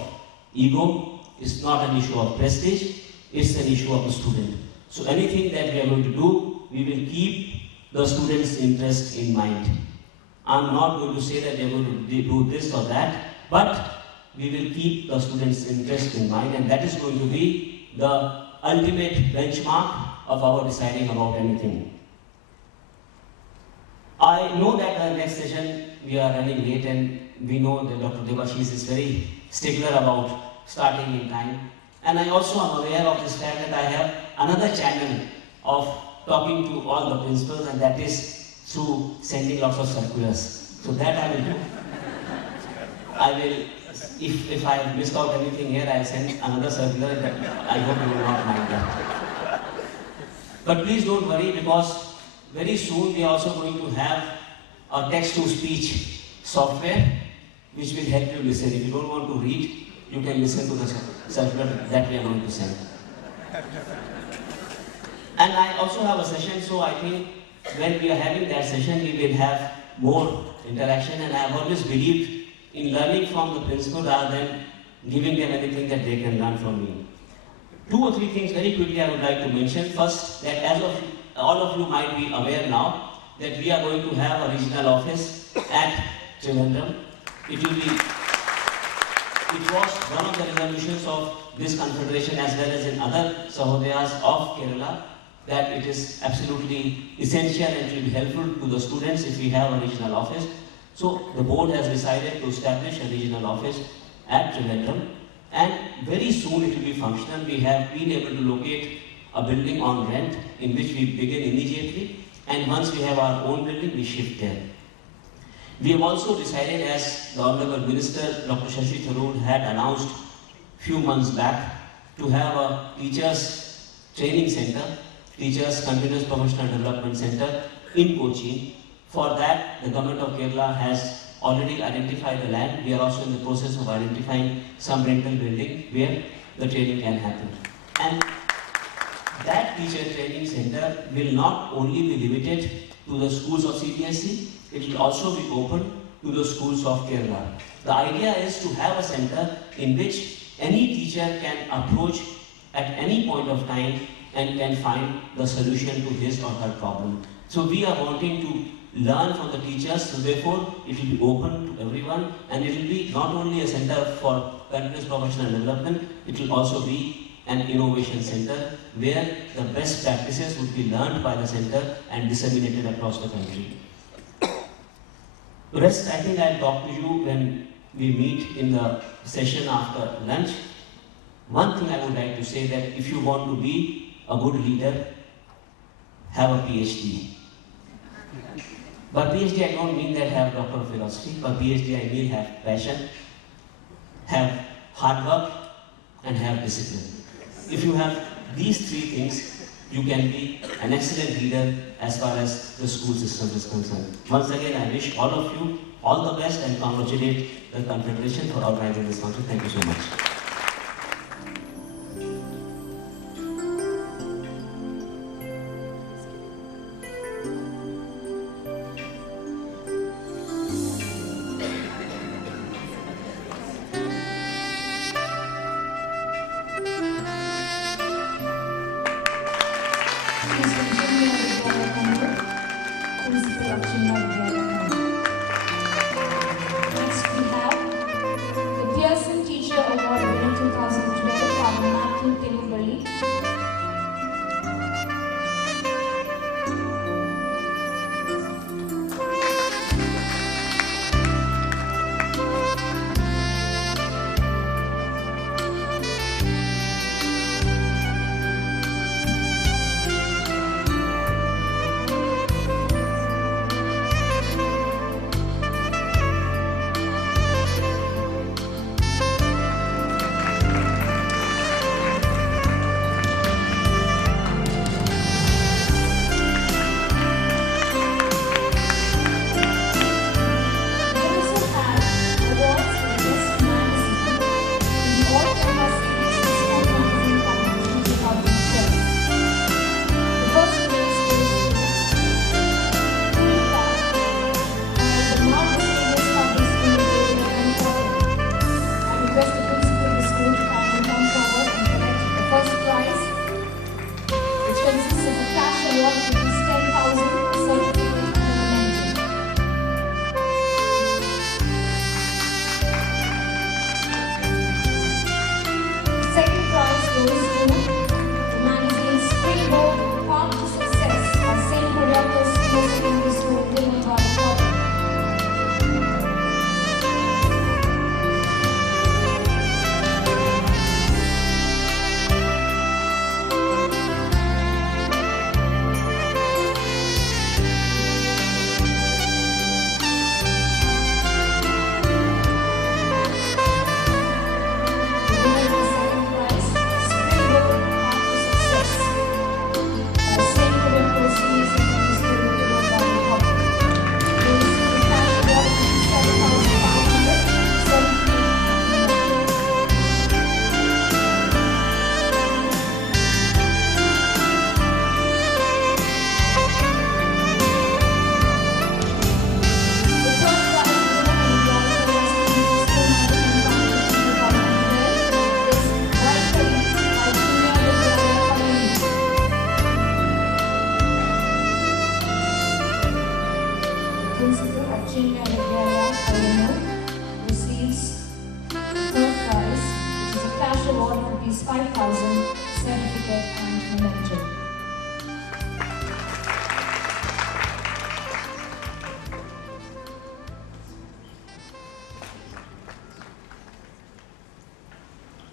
ego, it's not an issue of prestige, it's an issue of the student. So anything that we are going to do, we will keep the students' interest in mind. I'm not going to say that they're going to do this or that, but we will keep the students' interest in mind, and that is going to be the ultimate benchmark of our deciding about anything. I know that the next session we are running late, and we know that Dr. Debashish is very stickler about starting in time. And I also am aware of this fact that I have another channel of talking to all the principals, and that is through sending lots of circulars. So that I will do. I will, if I have missed out anything here, I will send another circular. I hope you will not mind that. But please don't worry, because very soon we are also going to have a text-to-speech software which will help you listen. If you don't want to read, you can listen to the circular that we are going to send. And I also have a session, so I think when we are having that session, we will have more interaction, and I have always believed in learning from the principal rather than giving them anything that they can learn from me. 2 or 3 things very quickly I would like to mention. First, that as of all of you might be aware now, that we are going to have a regional office at Trivandrum. It was one of the resolutions of this confederation as well as in other Sahodayas of Kerala, that it is absolutely essential and it will be helpful to the students if we have a regional office. So the board has decided to establish a regional office at Trivandrum, and very soon it will be functional. We have been able to locate a building on rent in which we begin immediately, and once we have our own building, we shift there. We have also decided, as the Honorable Minister Dr. Shashi Tharoor had announced few months back, to have a teachers training center, teachers continuous professional development center in Kochi. For that, the government of Kerala has already identified the land. We are also in the process of identifying some rental building where the training can happen. And that teacher training center will not only be limited to the schools of CBSE, it will also be open to the schools of Kerala. The idea is to have a center in which any teacher can approach at any point of time and can find the solution to his or her problem. So we are wanting to learn from the teachers, so therefore it will be open to everyone, and it will be not only a center for continuous professional development, it will also be an innovation center where the best practices would be learned by the center and disseminated across the country. The rest, I think I'll talk to you when we meet in the session after lunch. One thing I would like to say, that if you want to be a good leader, have a PhD. By PhD, I don't mean that have Doctor of Philosophy. By PhD, I mean have passion, have hard work, and have discipline. If you have these three things, you can be an excellent leader as far as the school system is concerned. Once again, I wish all of you all the best and congratulate the Confederation for organizing this function. Thank you so much.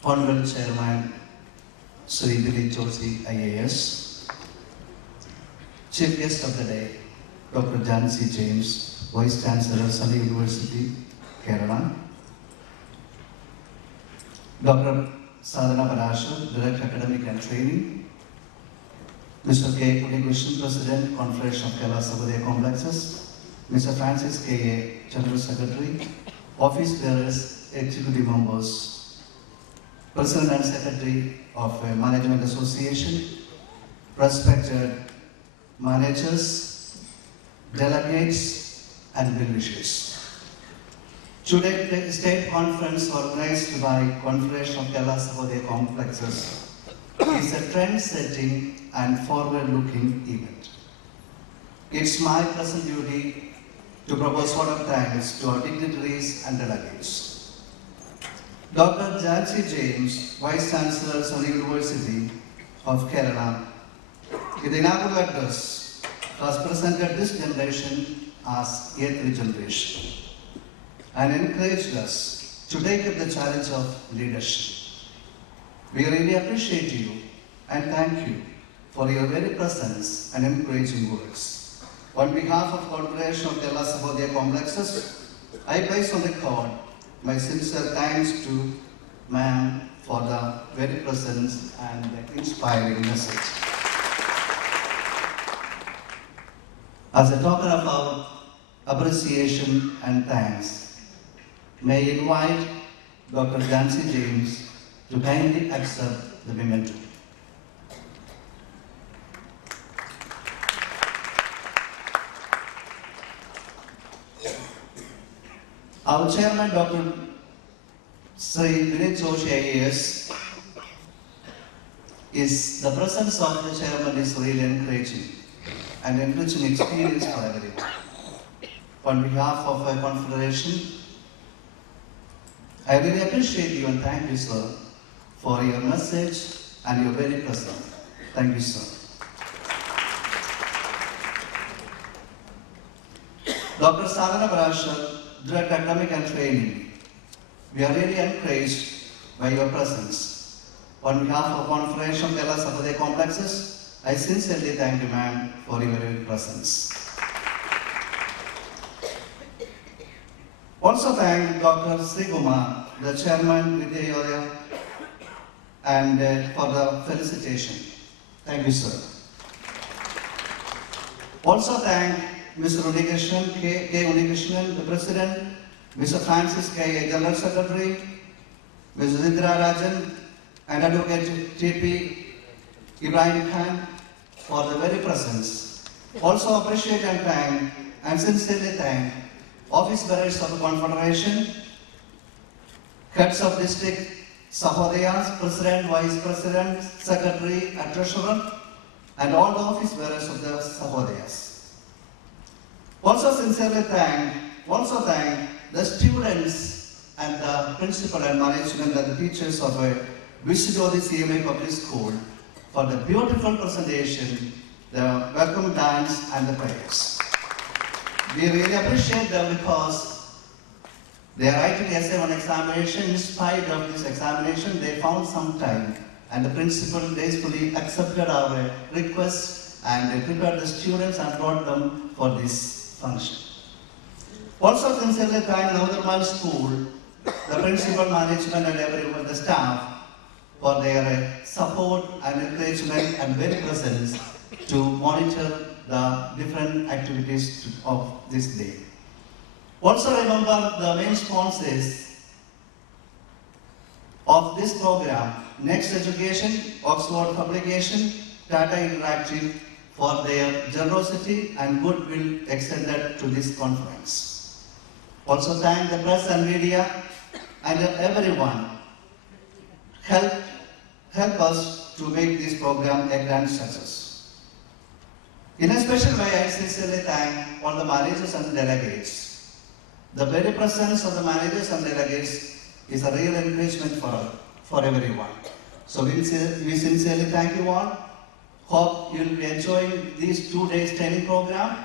Honorable Chairman Sri Joshi IAS, Chief Guest of the Day, Dr. Jansi James, Vice Chancellor, Sunny University, Kerala, Dr. Sadhana Parashar, Director Academic and Training, Mr. K. Unikrishnan, President, Confederation of Kerala Sahodaya Complexes, Mr. Francis K. A., General Secretary, Office Bearers, Executive Members, President and Secretary of Management Association, respected managers, delegates, and well-wishers. Today, the state conference organized by Confederation of Kerala Sahodaya Complexes is a trend-setting and forward-looking event. It's my present duty to propose vote of thanks to our dignitaries and delegates. Dr. Jansi James, Vice Chancellor of the University of Kerala, in the inaugural address, has presented this generation as eighth generation and encouraged us to take up the challenge of leadership. We really appreciate you and thank you for your very presence and encouraging words. On behalf of Confederation of Kerala Sahodaya Complexes, I place on record my sincere thanks to ma'am for the very presence and the inspiring message. As a token of our appreciation and thanks, may I invite Dr. Jansi James to kindly accept the memento. Our chairman, Dr. Sri Vinit Joshi IAS, the presence of the chairman is really encouraging and enriching experience for everyone. On behalf of our confederation, I really appreciate you and thank you, sir, for your message and your very presence. Thank you, sir. Dr. Sahodaya Parashar, Director Academic and Training, we are really encouraged by your presence. On behalf of Confederation of Kerala Sahodaya Complexes, I sincerely thank you, ma'am, for your very presence. Also thank Dr. Sri Kumar, the Chairman Vidya and for the felicitation. Thank you, sir. Also thank Mr. Unikrishnan, K. Unikrishnan, the President, Mr. Francis K. General Secretary, Mr. Indira Rajan, and Advocate T.P. Ibrahim Khan for the very presence. Also appreciate and thank and sincerely thank office bearers of the Confederation, heads of district, Sahodayas, President, Vice President, Secretary, and Treasurer, and all the office bearers of the Sahodayas. Also sincerely thank the students and the principal and management and the teachers of Visijodi CMA Public School for the beautiful presentation, the welcome dance and the prayers. We really appreciate them because they are writing essay on examination. In spite of this examination, they found some time and the principal gracefully accepted our request and they prepared the students and brought them for this function. Also sincerely thank Navadharman School, the principal, management and everyone, the staff for their support and encouragement and very presence to monitor the different activities of this day. Also remember the main sponsors of this program, Next Education, Oxford Publication, Tata Interactive, for their generosity and goodwill extended to this conference. Also thank the press and media and everyone help us to make this program a grand success. In a special way, I sincerely thank all the managers and delegates. The very presence of the managers and delegates is a real encouragement for everyone. So we sincerely thank you all. Hope you will be enjoying these 2 days training program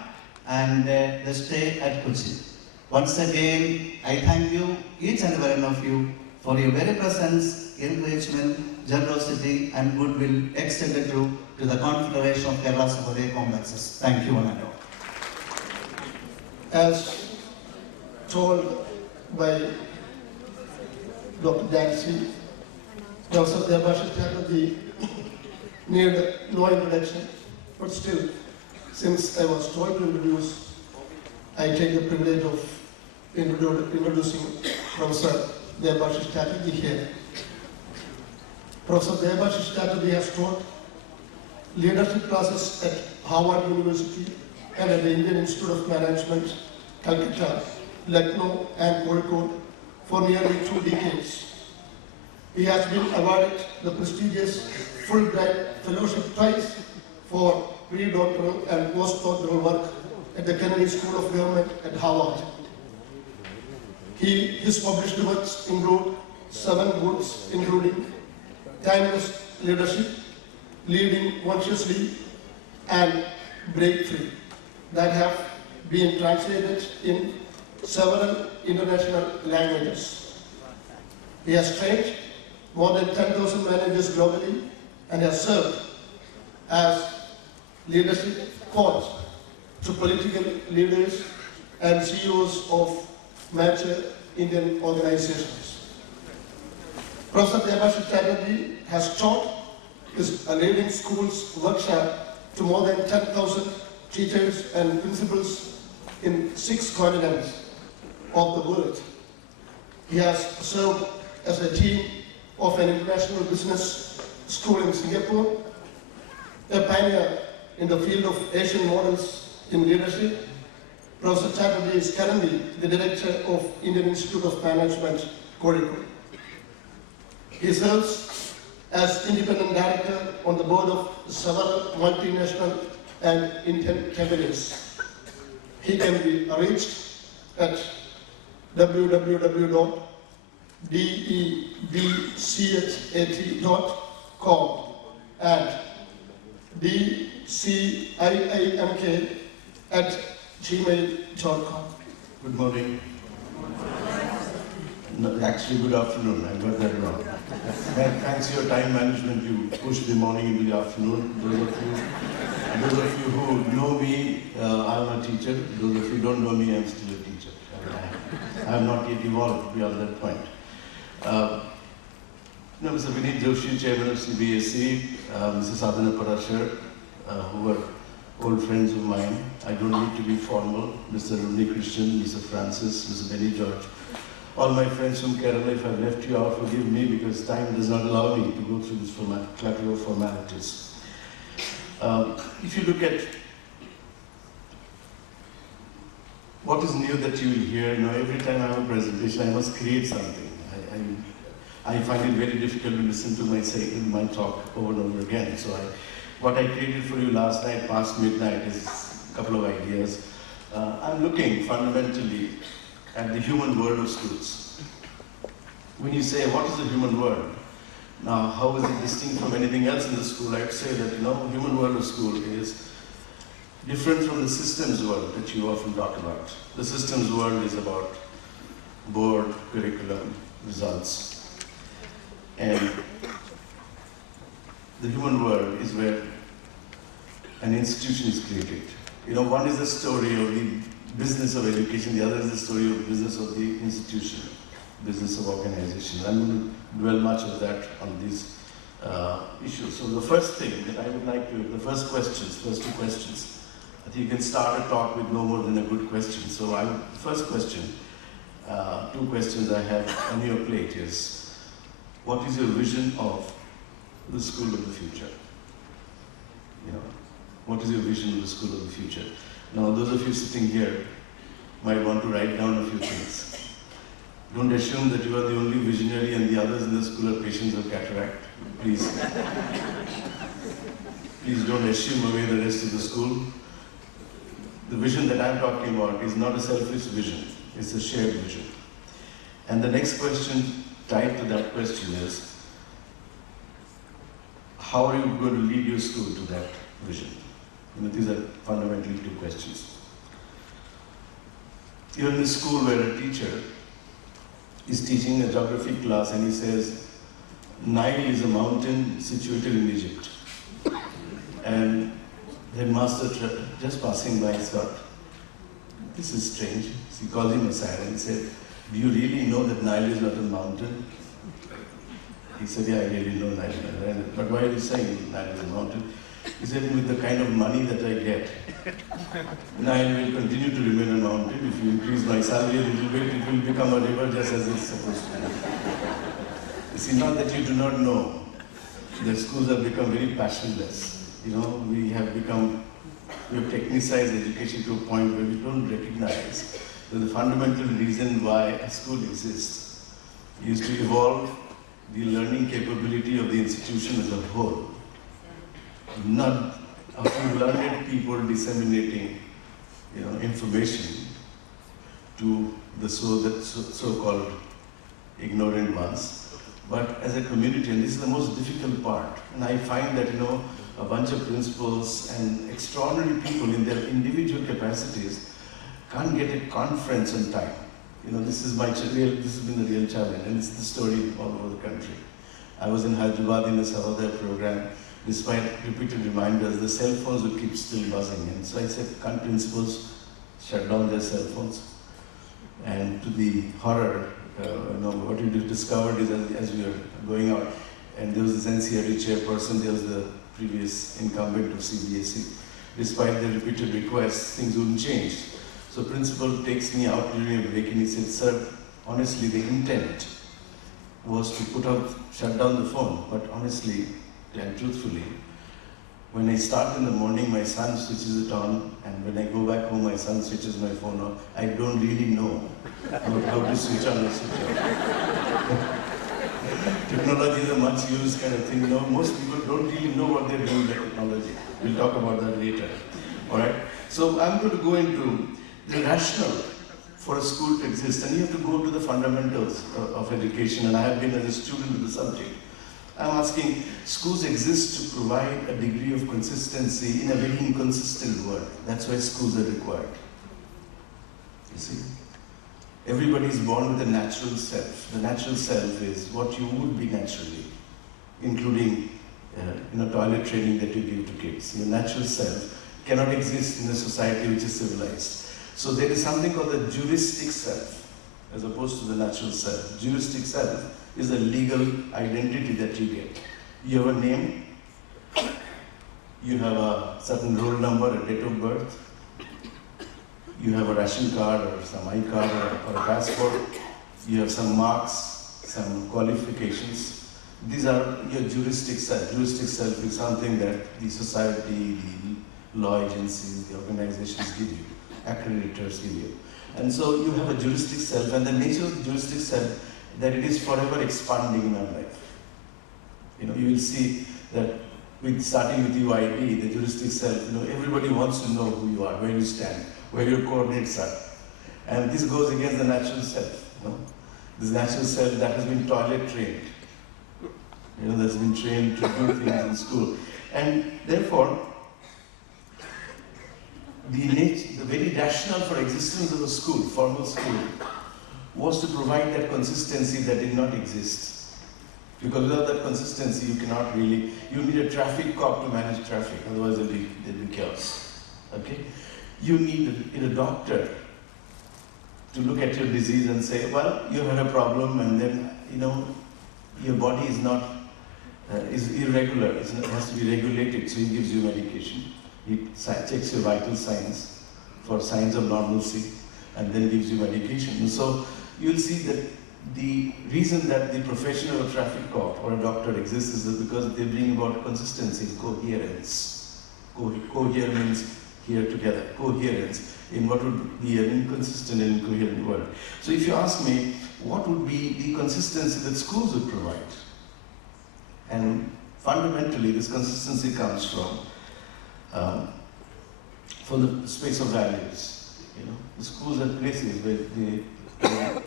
and the stay at Kochi. Once again, I thank you, each and every one of you, for your very presence, encouragement, generosity, and goodwill extended to the Confederation of Kerala Sahodaya Complexes. Thank you, one and all. As told by Dr. Jansi, Professor Debashi Chatterjee need no introduction, but still, since I was told to introduce, I take the privilege of introducing Professor Debashi Chatterjee here. Professor Debashi Chatterjee has taught leadership classes at Harvard University and at the Indian Institute of Management, Calcutta, Lucknow and Kozhikode for nearly 2 decades. He has been awarded the prestigious Fulbright Fellowship twice for pre-doctoral and postdoctoral work at the Kennedy School of Government at Harvard. His published works include 7 books, including Timeless Leadership, Leading Consciously, and Breakthrough, that have been translated in several international languages. He has trained more than 10,000 managers globally and has served as leadership coach to political leaders and CEOs of major Indian organizations. Professor Debashis Chatterjee has taught his leading schools workshop to more than 10,000 teachers and principals in 6 continents of the world. He has served as a dean of an international business school in Singapore, a pioneer in the field of Asian models in leadership. Professor Chatterjee is currently the director of Indian Institute of Management, Kochi. He serves as independent director on the board of several multinational and Indian companies. He can be reached at www.debchat.com and dciimk@gmail.com. Good morning. No, actually, good afternoon. I got that wrong. Thanks to your time management, you pushed the morning into the afternoon. Those of you who know me, I'm a teacher. Those of you who don't know me, I'm still a teacher. I have not yet evolved beyond that point. Mr. Vinit Joshi, Chairman of CBSE, Mrs. Sahodaya, who are old friends of mine. I don't need to be formal. Mr. Rooney Christian, Mr. Francis, Mr. Benny George. All my friends from Kerala, if I've left you out, forgive me because time does not allow me to go through this clutter of formalities. If you look at what is new that you will hear, every time I have a presentation, I must create something. I find it very difficult to listen to my talk over and over again. So what I created for you last night, past midnight, is a couple of ideas. I'm looking fundamentally at the human world of schools. When you say, what is the human world? Now, how is it distinct from anything else in the school? I'd say that, human world of school is different from the systems world that you often talk about. The systems world is about board, curriculum, results. And the human world is where an institution is created. One is the story of the business of education, the other is the story of business of the institution, business of organization. I'm going to dwell much of that on these issues. So the first thing that I would like to, the first two questions, I think you can start a talk with no more than a good question. So first question, 2 questions I have on your plate is, what is your vision of the school of the future? What is your vision of the school of the future? Now, those of you sitting here might want to write down a few things. Don't assume that you are the only visionary and the others in the school are patients of cataract. Please. Please don't assume away the rest of the school. The vision that I'm talking about is not a selfish vision. It's a shared vision. And the next question tied to that question is, how are you going to lead your school to that vision? These are fundamentally 2 questions. You're in a school where a teacher is teaching a geography class and he says, Nile is a mountain situated in Egypt. And the headmaster, just passing by, thought, this is strange. So he called him aside and he said, do you really know that Nile is not a mountain? He said, yeah, I really know Nile is not a mountain. But why are you saying Nile is a mountain? He said, with the kind of money that I get, Nile will continue to remain a mountain. If you increase my salary a little bit, it will become a river just as it's supposed to be. You see, not that you do not know, the schools have become very passionless. We have technicized education to a point where we don't recognize that the fundamental reason why a school exists is to evolve the learning capability of the institution as a whole, not a few learned people disseminating, information to the so-called ignorant ones, but as a community, and this is the most difficult part. And I find that, a bunch of principals and extraordinary people in their individual capacities can't get a conference on time. This has been the real challenge, and it's the story all over the country. I was in Hyderabad in the Sahodaya program. Despite repeated reminders, the cell phones would keep still buzzing. And so I said, can't principals shut down their cell phones? And to the horror, what we discovered is as we were going out, and there was this NCRT chairperson, there was the previous incumbent of CBSE. Despite the repeated requests, things wouldn't change. So principal takes me out during a break and he said, sir, honestly, the intent was to shut down the phone, but honestly and truthfully, when I start in the morning, my son switches it on, and when I go back home, my son switches my phone off. I don't really know how to switch on or switch off. Technology is a much used kind of thing. Most people don't really know what they're doing with technology. We'll talk about that later. All right. So I'm going to go into the rationale for a school to exist, and you have to go to the fundamentals of education. And I have been as a student of the subject. I'm asking, schools exist to provide a degree of consistency in a very inconsistent world. That's why schools are required. You see? Everybody is born with a natural self. The natural self is what you would be naturally, including toilet training that you give to kids. Your natural self cannot exist in a society which is civilized. So there is something called the juristic self, as opposed to the natural self. Juristic self is a legal identity that you get. You have a name, you have a certain roll number, a date of birth, you have a ration card or some ID card or a passport, you have some marks, some qualifications. These are your juristic self. Juristic self is something that the society, the law agencies, the organizations give you, accreditors give you. And so you have a juristic self, and the nature of the juristic self that it is forever expanding in our life. You will see that starting with UID, the juristic self, everybody wants to know who you are, where you stand, where your coordinates are. And this goes against the natural self. This natural self that has been toilet trained, that's been trained to do things in school. And therefore, the very rationale for existence of a school, formal school, was to provide that consistency that did not exist. Because without that consistency, you cannot really, you need a traffic cop to manage traffic, otherwise there'll be chaos. Okay? You need a doctor to look at your disease and say, well, you had a problem, and then, your body is not, is irregular, it has to be regulated, so he gives you medication. He checks your vital signs for signs of normalcy, and then gives you medication. And so you'll see that the reason that the profession of a traffic cop or a doctor exists is because they bring about consistency, coherence. Cohere means here together, coherence in what would be an inconsistent and incoherent world. So if you ask me, what would be the consistency that schools would provide? And fundamentally, this consistency comes from the space of values. The schools are places where the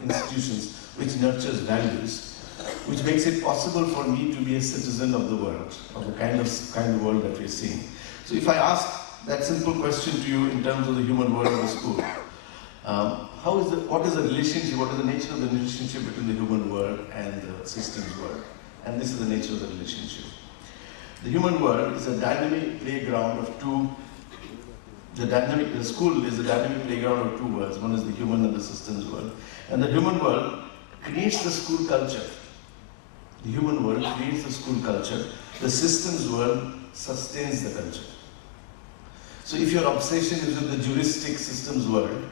institutions which nurtures values, which makes it possible for me to be a citizen of the world, of the kind of world that we're seeing. So if I ask that simple question to you in terms of the human world of the school, what is the relationship, what is the nature of the relationship between the human world and the systems world? And this is the nature of the relationship. The human world is a dynamic playground of two. The school is a dynamic playground of two worlds. One is the human and the systems world. And the human world creates the school culture. The human world creates the school culture. The systems world sustains the culture. So if your obsession is with the juristic systems world,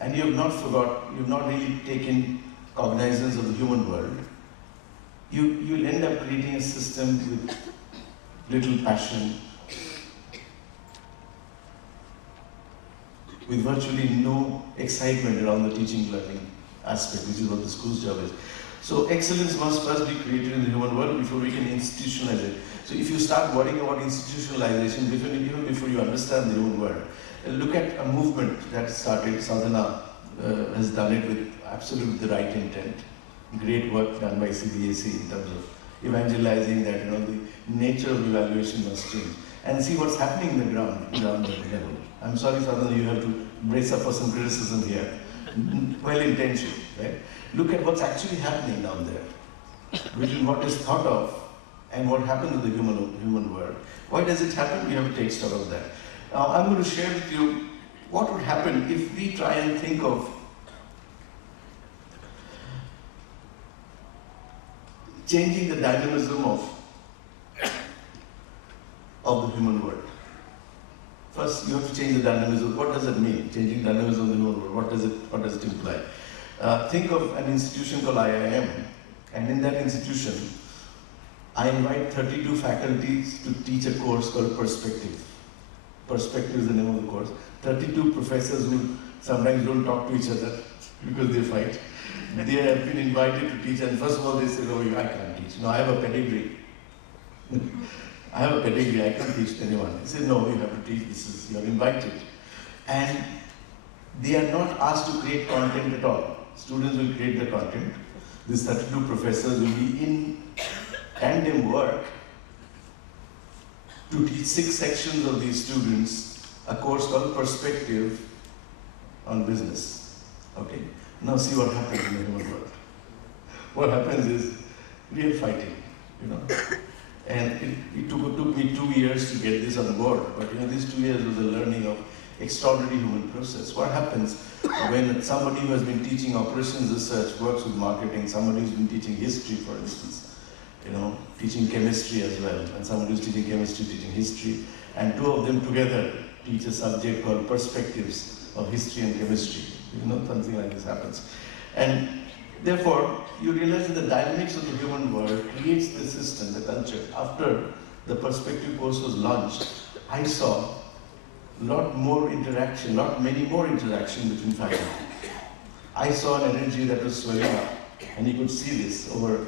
and you have not really taken cognizance of the human world, you'll end up creating a system with little passion, with virtually no excitement around the teaching learning aspect, which is what the school's job is. So excellence must first be created in the human world before we can institutionalize it. So if you start worrying about institutionalization even before you understand the human world, look at a movement that started, Sadhana has done it with absolutely the right intent. Great work done by CBSE in terms of evangelizing that the nature of evaluation must change. And see what's happening in the ground level. I'm sorry, Sadhana, you have to brace up for some criticism here. Well-intentioned, right? Look at what's actually happening down there, between what is thought of and what happens in the human world. Why does it happen? We have to take stock of that. Now, I'm going to share with you what would happen if we try and think of changing the dynamism of the human world. First, you have to change the dynamism. What does it mean? Changing dynamism of the human world. What does it imply? Think of an institution called IIM, and in that institution, I invite 32 faculties to teach a course called Perspective. Perspective is the name of the course. 32 professors who sometimes don't talk to each other because they fight. They have been invited to teach, and first of all they say, "Oh, I can't teach. No, I have a pedigree. I have a pedigree. I can't teach anyone." They say, "No, you have to teach. You are invited." And they are not asked to create content at all. Students will create the content. These 32 professors will be in tandem work to teach 6 sections of these students a course called Perspective on Business. Okay? Now see what happens in the human world. What happens is real fighting, And it took me 2 years to get this on board, but these 2 years was a learning of extraordinary human process. What happens when somebody who has been teaching operations research works with marketing, somebody who's been teaching history, for instance, teaching chemistry as well, and somebody who's teaching chemistry, teaching history, and 2 of them together teach a subject called Perspectives of History and Chemistry. Something like this happens. And therefore, you realize that the dynamics of the human world creates the system, the culture. After the Perspective course was launched, I saw lot many more interaction between faculty. I saw an energy that was swelling up, and you could see this over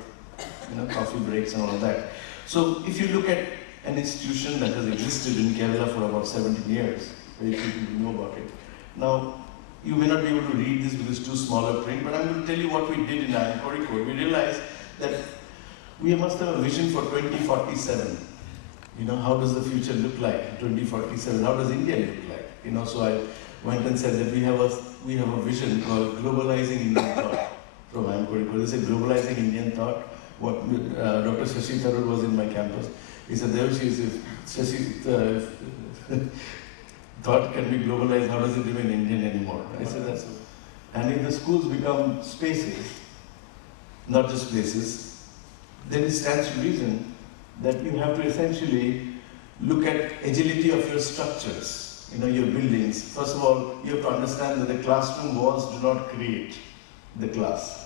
coffee breaks and all of that. So if you look at an institution that has existed in Kerala for about 17 years, very few people know about it. Now, you may not be able to read this because it's too small a print, but I'm going to tell you what we did in Kochi. We realized that we must have a vision for 2047. How does the future look like in 2047? How does India look like? So I went and said that we have a vision called globalizing Indian thought from Kochi. They said globalizing Indian thought. What Dr. Shashi Tharoor was in my campus. He said, Devashish, if Shashi thought can be globalized, how does it remain Indian anymore? I said that's. And if the schools become spaces, not just places, then it stands to reason that you have to essentially look at agility of your structures, your buildings. First of all, you have to understand that the classroom walls do not create the class.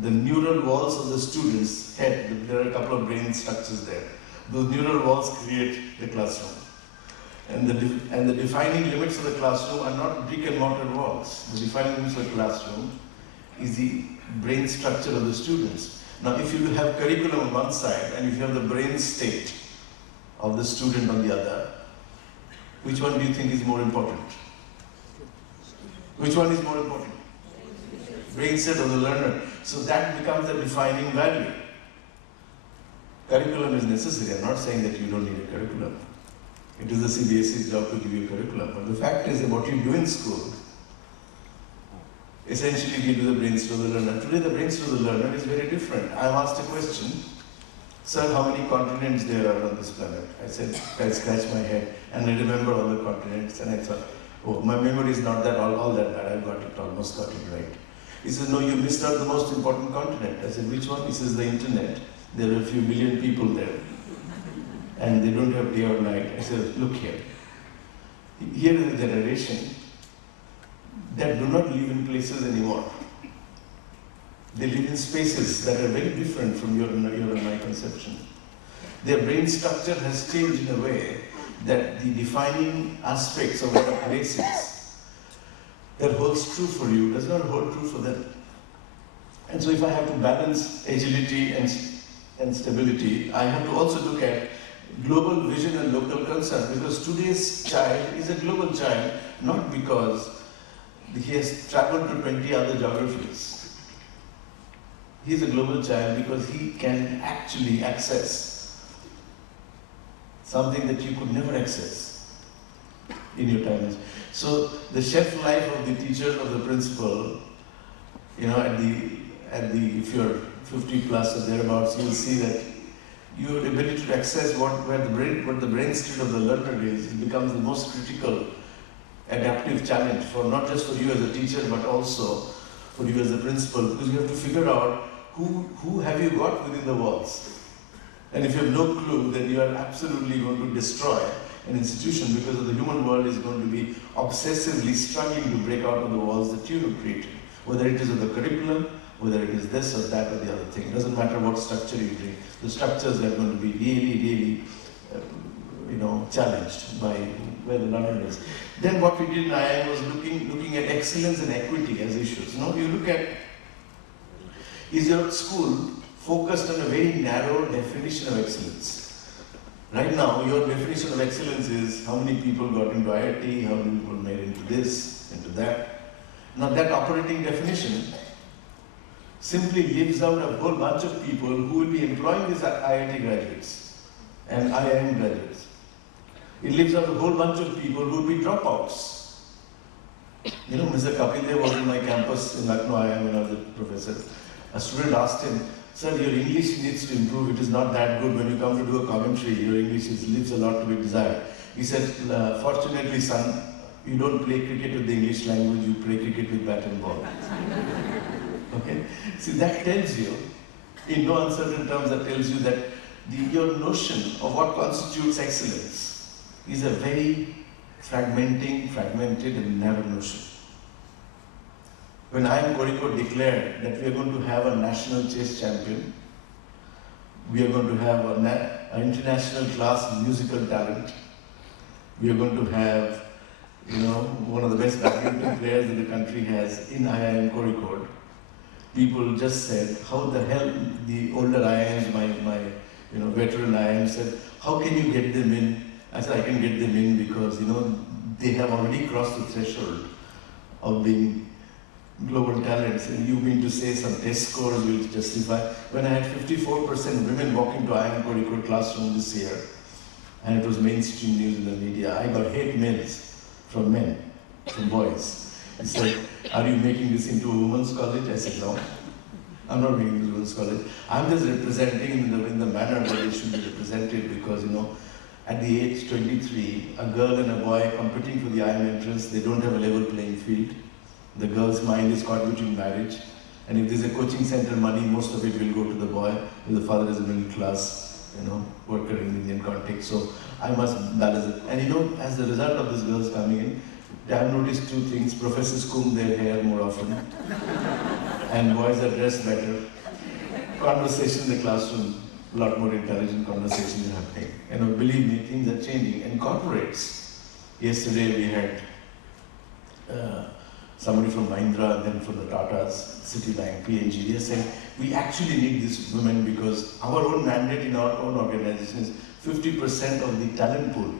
The neural walls of the students' head, there are a couple of brain structures there. Those neural walls create the classroom. And the defining limits of the classroom are not brick and mortar walls. The defining limits of the classroom is the brain structure of the students. Now, if you have curriculum on one side and if you have the brain state of the student on the other, which one do you think is more important? Which one is more important? Brain state of the learner. So that becomes the defining value. Curriculum is necessary. I'm not saying that you don't need a curriculum. It is the CBSE's job to give you a curriculum. But the fact is that what you do in school essentially give you the brainstem of the learner. Today the brainstem of the learner is very different. I'm asked a question, "Sir, how many continents there are on this planet?" I said, I scratched my head and I remember all the continents and I thought, oh, my memory is not that all that bad. I've got it, almost got it right. He says, "No, you missed out the most important continent." I said, "Which one?" He says, "The internet. There are a few billion people there. And they don't have day or night." I said, "Look here. Here is a generation that do not live in places anymore. They live in spaces that are very different from your and my conception. Their brain structure has changed in a way that the defining aspects of what a place is, that holds true for you, does not hold true for them. And so if I have to balance agility and stability, I have to also look at global vision and local concern, because today's child is a global child, not because he has traveled to 20 other geographies. He is a global child because he can actually access something that you could never access in your time. So the shelf life of the teacher, of the principal, you know, if you're 50 plus or thereabouts, you'll see that your ability to access what the brain state of the learner is, it becomes the most critical adaptive challenge for not just for you as a teacher, but also for you as a principal, because you have to figure out who have you got within the walls. And if you have no clue, then you are absolutely going to destroy an institution, because the human world is going to be obsessively struggling to break out of the walls that you have created. Whether it is of the curriculum, whether it is this or that or the other thing. It doesn't matter what structure you bring. The structures are going to be really, challenged by where the learner is. Then what we did in IIM was looking at excellence and equity as issues. You look at, is your school focused on a very narrow definition of excellence? Right now, your definition of excellence is how many people got into IIT, how many people made into this, into that. Now that operating definition simply leaves out a whole bunch of people who will be employing these IIT graduates and IIM graduates. It leaves out a whole bunch of people who will be dropouts. Mr. Kapil Dev was in my campus in Lucknow IIM when I was a professor. A student asked him, "Sir, your English needs to improve. It is not that good. When you come to do a commentary, your English leaves a lot to be desired." He said, "Fortunately, son, you don't play cricket with the English language, you play cricket with bat and ball." Okay? See, that tells you, in no uncertain terms, that tells you that your notion of what constitutes excellence is a very fragmented and narrow notion. When IIM Kozhikode declared that we are going to have a national chess champion, we are going to have an international class musical talent, we are going to have one of the best badminton players that the country has in IIM Kozhikode, people just said, how the hell, the older IIMs, my veteran IIMs said, how can you get them in? I said, I can get them in because, they have already crossed the threshold of being global talents, and you mean to say some test scores will justify. When I had 54% women walking to IIM Kozhikode classroom this year, and it was mainstream news in the media, I got hate mails from men, from boys. He said, "Are you making this into a women's college?" I said, "No, I'm not making this women's college. I'm just representing in the manner that it should be represented, because, at the age 23, a girl and a boy competing for the IIM entrance, they don't have a level playing field. The girl's mind is caught between marriage, and if there's a coaching center money, most of it will go to the boy, because the father is a middle class, worker in Indian context. So I must balance it. And as the result of these girls coming in, I've noticed two things. Professors comb their hair more often, and boys are dressed better. Conversation in the classroom, a lot more intelligent conversations are happening. Believe me, things are changing. And corporates, yesterday we had somebody from Mahindra and then from the Tatas, Citibank, P&G, they said, we actually need these women because our own mandate in our own organization is 50% of the talent pool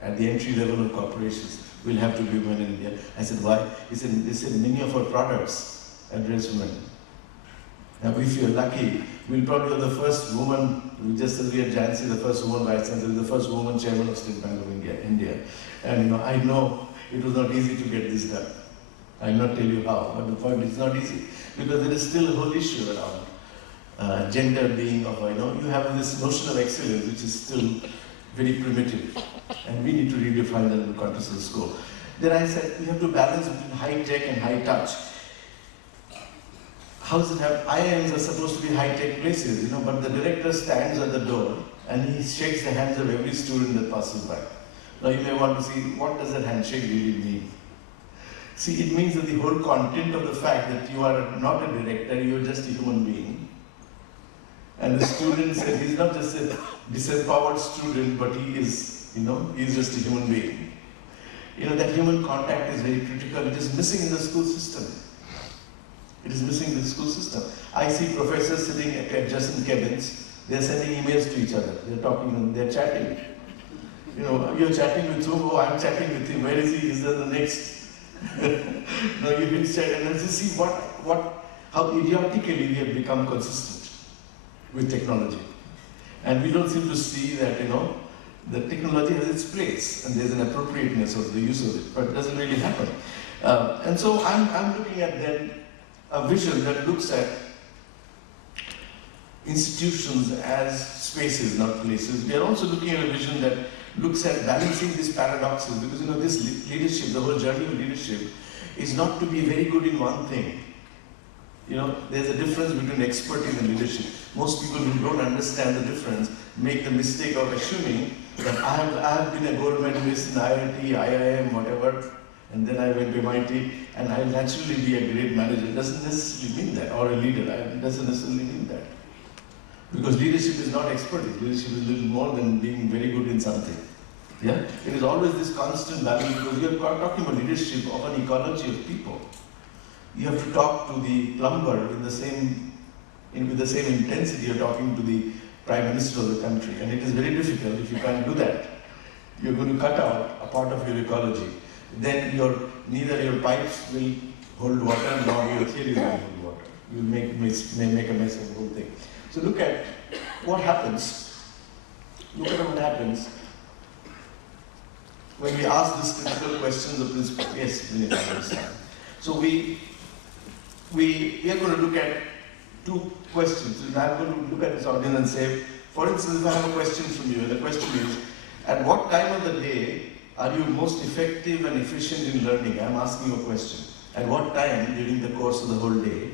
at the entry level of corporations will have to be women in India. I said, why? He said, they said many of our products address women. Now, if you're lucky, we'll probably be the first woman, just as we had Jansi, the first woman vice chancellor, the first woman chairman of State Bank of India. And I know it was not easy to get this done. I'll not tell you how, but the point is not easy. Because there is still a whole issue around gender being of, you have this notion of excellence which is still very primitive. And we need to redefine that in the context of the school. Then I said, we have to balance between high tech and high touch. How does it happen? IIMs are supposed to be high tech places, but the director stands at the door and he shakes the hands of every student that passes by. Now you may want to see, what does that handshake really mean? See, it means that the whole content of the fact that you are not a director, you are just a human being. And the student said, he's not just a disempowered student, but he is, he's just a human being. That human contact is very critical. It is missing in the school system. It is missing in the school system. I see professors sitting at adjacent cabins. They're sending emails to each other. They're talking, they're chatting. You know, you're chatting with whom? Oh, I'm chatting with him. Where is he? Is there the next? No, you didn't chat. And let's just see how idiotically we have become consistent with technology. And we don't seem to see that, you know, the technology has its place and there's an appropriateness of the use of it, but it doesn't really happen. And so I'm looking at then a vision that looks at institutions as spaces, not places. We are also looking at a vision that looks at balancing these paradoxes, because you know this leadership, the whole journey of leadership, is not to be very good in one thing. You know, there's a difference between expertise and leadership. Most people who don't understand the difference make the mistake of assuming that I have been a gold medalist in IIT, IIM, whatever, and then I went to MIT, and I'll naturally be a great manager. It doesn't necessarily mean that, or a leader. It doesn't necessarily mean that. Because leadership is not expertise. Leadership is a little more than being very good in something. Yeah? It is always this constant balance, because you're talking about leadership of an ecology of people. You have to talk to the plumber with the same intensity you're talking to the Prime Minister of the country. And it is very difficult if you can't do that. You're going to cut out a part of your ecology. Then neither your pipes will hold water, nor your theories will hold water. You'll make a mess of the whole thing. So look at what happens. Look at what happens when we ask these critical questions of principle. Yes, we need to understand. So we are going to look at two questions. And I'm going to look at this audience and say, for instance, if I have a question from you, and the question is, at what time of the day are you most effective and efficient in learning? I'm asking you a question. At what time during the course of the whole day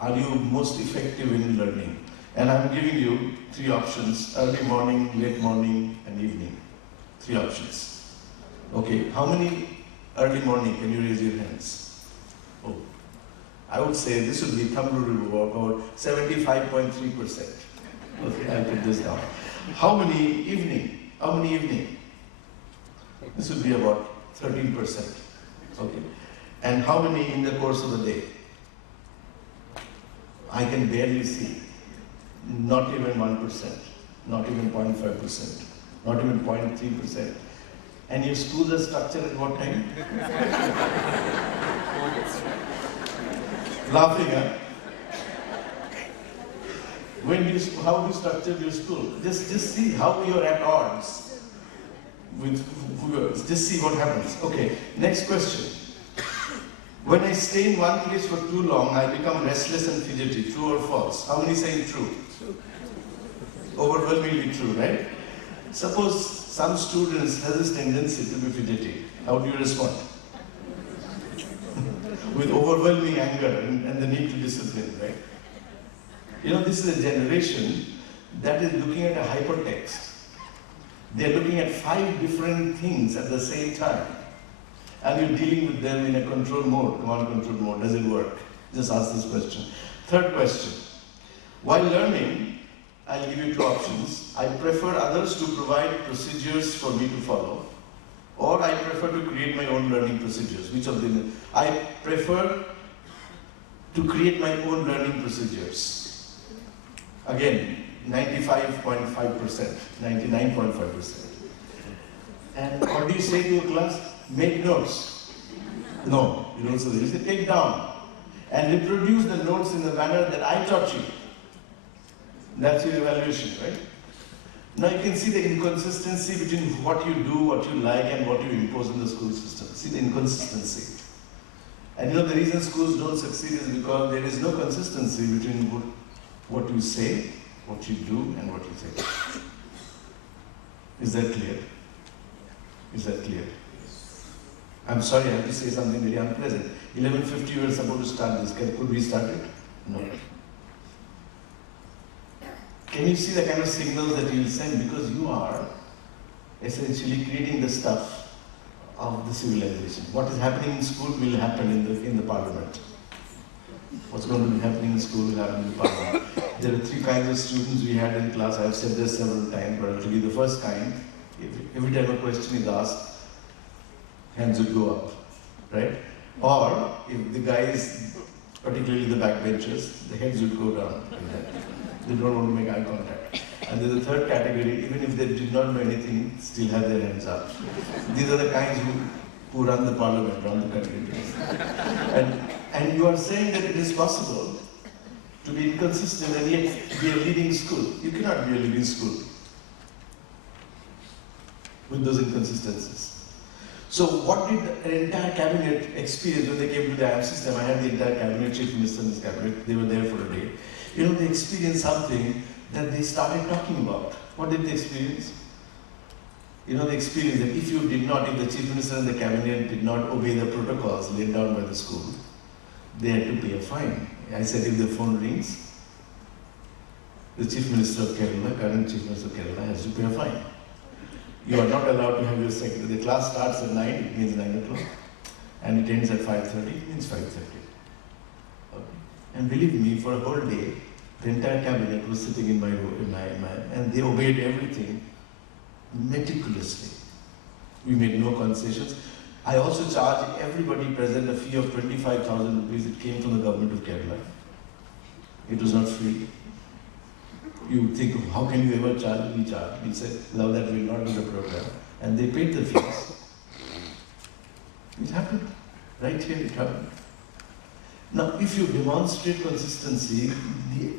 are you most effective in learning? And I'm giving you three options: early morning, late morning, and evening. Three options. Okay, how many early morning? Can you raise your hands? Oh, I would say this would be thumb rule about 75.3%. Okay, I'll put this down. How many evening? How many evening? This would be about 13%. Okay. And how many in the course of the day? I can barely see. Not even 1%, not even 0.5%, not even 0.3%. And your schools are structured at what time? Laughing, huh? How do you structure your school? Just see how you're at odds with whoever. Just see what happens. Okay, next question. When I stay in one place for too long, I become restless and fidgety. True or false? How many say true? Overwhelmingly true, right? Suppose some students have this tendency to be fidgety. How do you respond? With overwhelming anger and the need to discipline, right? You know, this is a generation that is looking at a hypertext. They're looking at 5 different things at the same time. And you're dealing with them in a control mode, command control mode. Does it work? Just ask this question. Third question. While learning, I'll give you 2 options. I prefer others to provide procedures for me to follow, or I prefer to create my own learning procedures. Which of them? I prefer to create my own learning procedures. Again, 95.5%, 99.5%. And what do you say to your class? Make notes. No, you don't say that. You say take down and reproduce the notes in the manner that I taught you. That's your evaluation, right? Now you can see the inconsistency between what you do, what you like, and what you impose in the school system. See the inconsistency. And you know the reason schools don't succeed is because there is no consistency between what you say, what you do, and what you think. Is that clear? Is that clear? I'm sorry, I have to say something very unpleasant. 11:50 we were supposed to start this. Could we start it? No. Can you see the kind of signals that you will send? Because you are essentially creating the stuff of the civilization. What is happening in school will happen in the parliament. What's going to be happening in school will happen in the parliament. There are 3 kinds of students we had in class. I have said this several times, but I'll tell you the first kind. Every time a question is asked, hands would go up, right? Or if the guy is particularly the backbenchers, the heads would go down like that. They don't want to make eye contact. And there's a third category, even if they did not know anything, still have their hands up. These are the kinds who run the parliament, run the country. And you are saying that it is possible to be inconsistent and yet be a leading school. You cannot be a leading school with those inconsistencies. So what did an entire cabinet experience when they came to the IAM system? I had the entire cabinet, chief minister in this cabinet, they were there for a day. You know, they experienced something that they started talking about. What did they experience? You know, they experienced that if you did not, if the chief minister and the cabinet did not obey the protocols laid down by the school, they had to pay a fine. I said if the phone rings, the chief minister of Kerala, current chief minister of Kerala, has to pay a fine. You are not allowed to have your secretary. The class starts at 9, it means 9 o'clock. And it ends at 5:30, it means 5:30. Okay. And believe me, for a whole day, the entire cabinet was sitting in my room, and they obeyed everything meticulously. We made no concessions. I also charged everybody present a fee of 25,000 rupees. It came from the government of Kerala. It was not free. You think, how can you ever charge? We charge. We said, now that we will not do the program. And they paid the fees. It happened. Right here it happened. Now, if you demonstrate consistency, the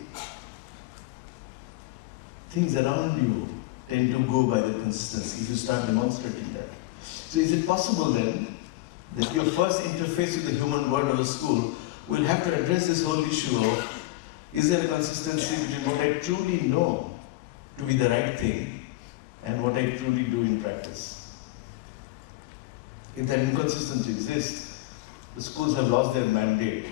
things around you tend to go by the consistency if you start demonstrating that. So is it possible then that your first interface with the human world of a school will have to address this whole issue of, is there a consistency between what I truly know to be the right thing and what I truly do in practice? If that inconsistency exists, the schools have lost their mandate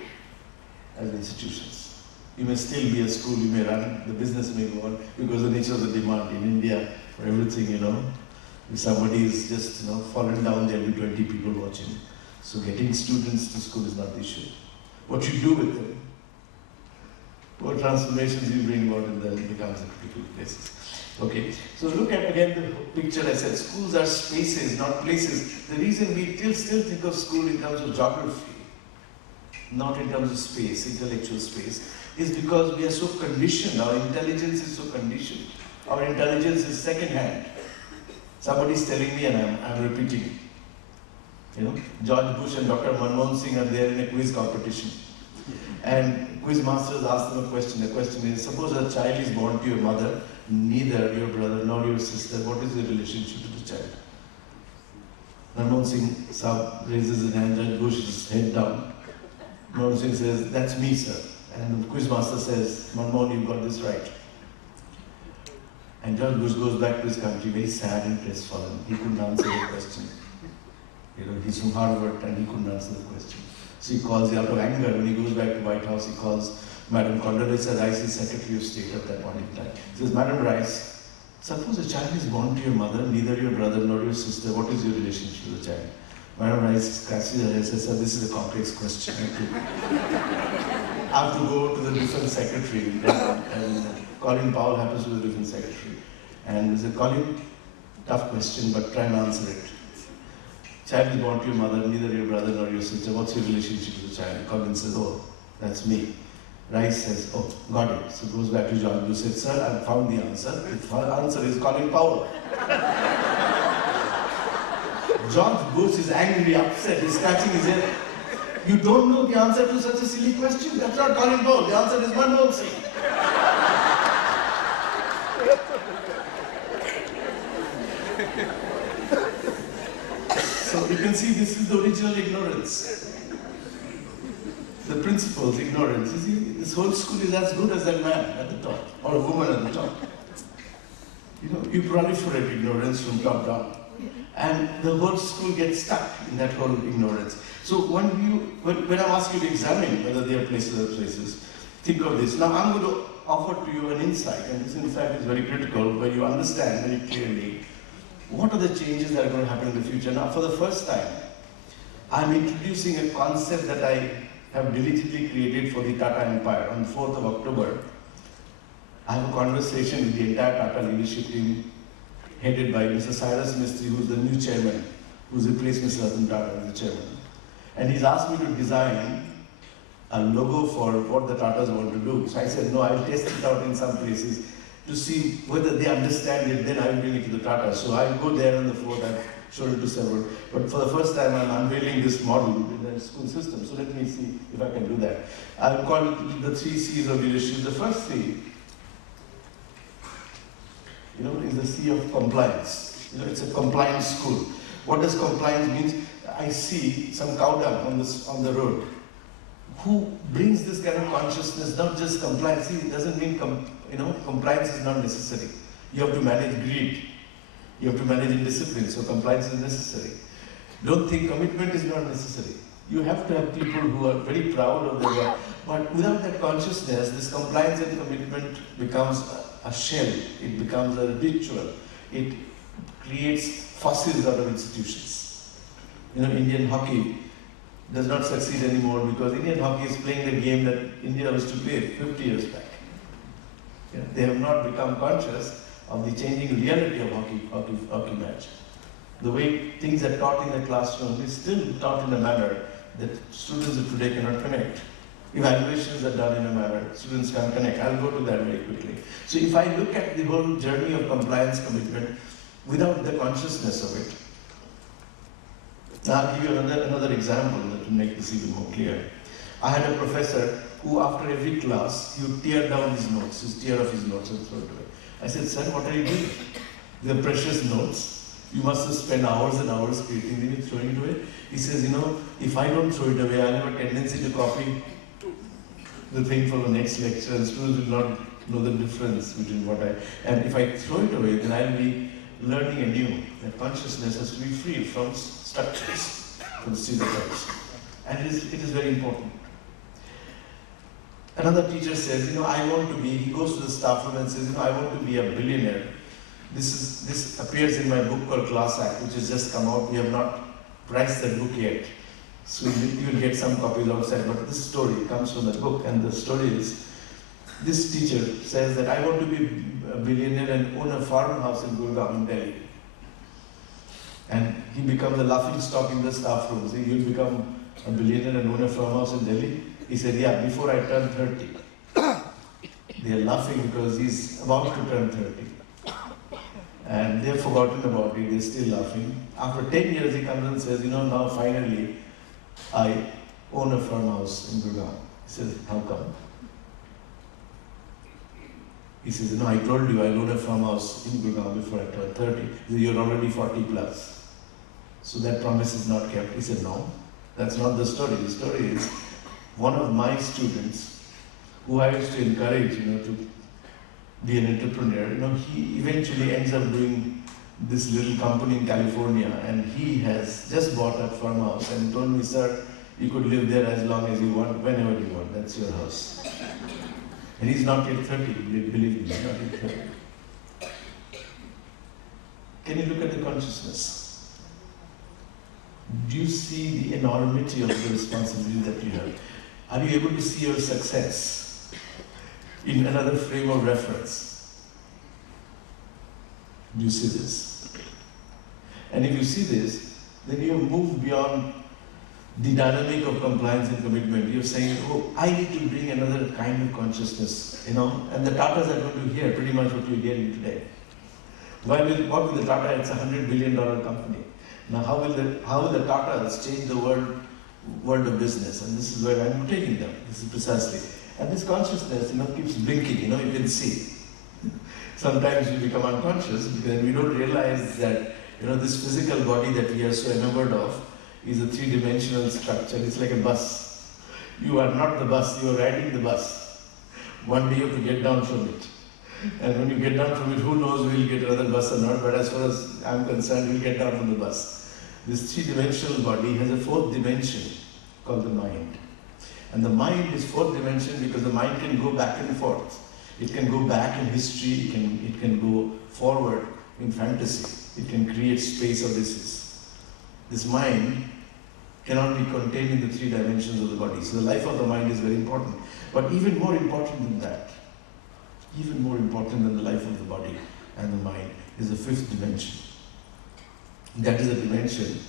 as institutions. You may still be a school, you may run, the business may go on, because of the nature of the demand in India for everything, you know. If somebody is just, you know, fallen down, there will be 20 people watching. So getting students to school is not the issue. What you do with them, what transformations you bring about in them becomes a critical basis. Okay, so look at again the picture I said, schools are spaces, not places. The reason we still think of school in terms of geography, not in terms of space, intellectual space, is because we are so conditioned, our intelligence is so conditioned. Our intelligence is second-hand. Somebody is telling me and I'm repeating. You know, George Bush and Dr. Manmohan Singh are there in a quiz competition. And quiz masters ask them a question. The question is, suppose a child is born to your mother, neither your brother nor your sister, what is your relationship to the child? Manmohan Singh Saab raises his hand, Judge Bush is head down. Manmohan Singh says, that's me, sir. And the quiz master says, Manmohan, you got this right. And Judge Bush goes back to his country, very sad and crestfallen. He couldn't answer the question. You know, he's from Harvard and he couldn't answer the question. So he calls, out of anger, when he goes back to White House, he calls Madam Condoleezza Rice, his Secretary of State at that point in time. He says, Madam Rice, suppose a child is born to your mother, neither your brother nor your sister, what is your relationship to the child? Madam Rice scratches her head and says, sir, this is a complex question. I have to go to the Defense Secretary. And Colin Powell happens to be the Defense Secretary. And he said, Colin, tough question, but try and answer it. Child is born to your mother, neither your brother nor your sister. What's your relationship to the child? Colin says, oh, that's me. Rice says, oh, got it. So goes back to John Bush, said, sir, I've found the answer. The answer is Colin Powell. George Bush is angry, upset, he's scratching his head. You don't know the answer to such a silly question? That's not Colin Powell. The answer is Manmohan Singh. So you can see this is the original ignorance. The principles, ignorance. You see, this whole school is as good as that man at the top, or a woman at the top. You know, you proliferate ignorance from top down. And the whole school gets stuck in that whole ignorance. So when I'm asking you to examine whether there are places or places, think of this. Now I'm going to offer to you an insight, and this in fact is very critical, where you understand very clearly what are the changes that are going to happen in the future. Now for the first time, I'm introducing a concept that I have diligently created for the Tata Empire. On the 4th of October, I have a conversation with the entire Tata leadership team, headed by Mr. Cyrus Mistry, who's the new chairman, who's replaced Mr. Ratan Tata as the chairman. And he's asked me to design a logo for what the Tatas want to do. So I said, no, I'll test it out in some places to see whether they understand it, then I'll bring it to the Tatas. So I'll go there on the fort, I've shown it to several. But for the first time, I'm unveiling this model in the school system. So let me see if I can do that. I'll call it the 3 C's of leadership. The first C, is the C of compliance. It's a compliance school. What does compliance mean? I see some cow dung on the road. Who brings this kind of consciousness, not just compliance. See, it doesn't mean, compliance is not necessary. You have to manage greed. You have to manage indiscipline, so compliance is necessary. Don't think commitment is not necessary. You have to have people who are very proud of their work. But without that consciousness, this compliance and commitment becomes a shell. It becomes a ritual. It creates fossils out of institutions. Indian hockey does not succeed anymore because Indian hockey is playing the game that India used to play 50 years back. They have not become conscious of the changing reality of hockey match. The way things are taught in the classroom is still taught in a manner that students of today cannot connect. Evaluations are done in a manner students can't connect. I'll go to that very quickly. So if I look at the whole journey of compliance commitment without the consciousness of it, now I'll give you another example to make this even more clear. I had a professor who, after every class, he would tear down his notes, tear off his notes and throw it away. I said, sir, what are you doing? They're precious notes. You must have spent hours and hours creating them and throwing it away. He says, if I don't throw it away, I'll have a tendency to copy the thing for the next lecture, and students will not know the difference between and if I throw it away, then I'll be learning anew. That consciousness has to be free from structures, from stereotypes. And it is very important. Another teacher says, he goes to the staff room and says, I want to be a billionaire. This appears in my book called Class Act, which has just come out. We have not priced that book yet. So you will get some copies outside. But this story comes from the book, and the story is, this teacher says that I want to be a billionaire and own a farmhouse in Gurgaon, in Delhi. And he becomes a laughing stock in the staff room. See, you'll become a billionaire and own a farmhouse in Delhi. He said, yeah, before I turn 30. They are laughing because he's about to turn 30. And they've forgotten about it, they're still laughing. After 10 years, he comes and says, now finally, I own a farmhouse in Gurgaon. He says, how come? He says, I told you I own a farmhouse in Gurgaon before I turn 30. He said, you're already 40 plus. So that promise is not kept. He said, no, that's not the story. The story is, one of my students, who I used to encourage, to be an entrepreneur, he eventually ends up doing this little company in California, and he has just bought a farmhouse and told me, sir, you could live there as long as you want, whenever you want. That's your house. And he's not yet 30, believe me, he's not yet 30. Can you look at the consciousness? Do you see the enormity of the responsibility that you have? Are you able to see your success in another frame of reference? Do you see this? And if you see this, then you have moved beyond the dynamic of compliance and commitment. You're saying, I need to bring another kind of consciousness, and the Tatas are going to hear pretty much what you're hearing today. What will the Tata? It's a $100 billion company. Now, how will the Tatas change the world of business? And this is where I'm taking them. This is precisely. And this consciousness, keeps blinking. You can see. Sometimes we become unconscious because we don't realize that, this physical body that we are so enamored of is a three-dimensional structure. It's like a bus. You are not the bus. You are riding the bus. One day you have to get down from it. And when you get down from it, who knows we'll get another bus or not, but as far as I'm concerned, we'll get down from the bus. This three-dimensional body has a fourth dimension called the mind. And the mind is fourth dimension because the mind can go back and forth. It can go back in history, it can go forward in fantasy. It can create space or distance. This mind cannot be contained in the three dimensions of the body. So the life of the mind is very important. But even more important than that, even more important than the life of the body and the mind, is the fifth dimension. That is a dimension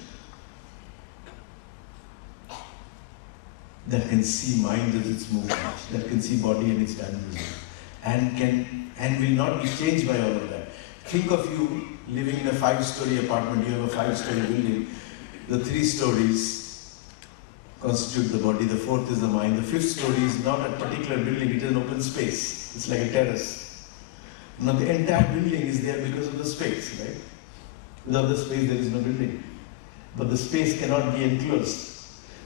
that can see mind as its movement, that can see body and its dynamism, and will not be changed by all of that. Think of you living in a 5-story apartment, you have a 5-story building, the 3 stories constitute the body, the 4th is the mind, the 5th story is not a particular building, it is an open space, it's like a terrace. Now the entire building is there because of the space, right? Without the space there is no building. But the space cannot be enclosed.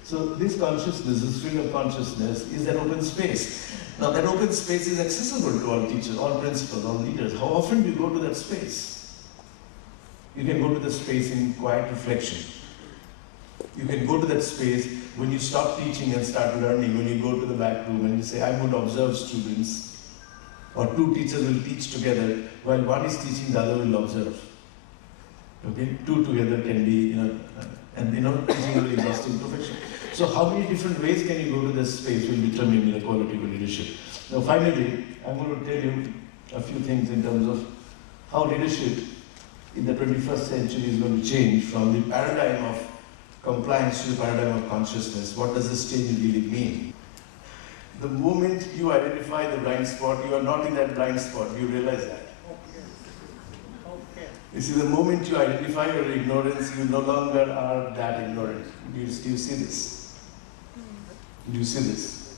So this consciousness, this field of consciousness is an open space. Now that open space is accessible to all teachers, all principals, all leaders. How often do you go to that space? You can go to the space in quiet reflection. You can go to that space when you stop teaching and start learning, when you go to the back room and you say, I'm going to observe students, or 2 teachers will teach together, while one is teaching, the other will observe. Okay? 2 together can be, teaching will be exhausting perfection. So how many different ways can you go to this space will determine the quality of leadership. Now finally, I'm going to tell you a few things in terms of how leadership in the 21st century is going to change from the paradigm of compliance to the paradigm of consciousness. What does this change really mean? The moment you identify the blind spot, you are not in that blind spot. You realize that. You see, the moment you identify your ignorance, you no longer are that ignorant. Do you see this? Do you see this?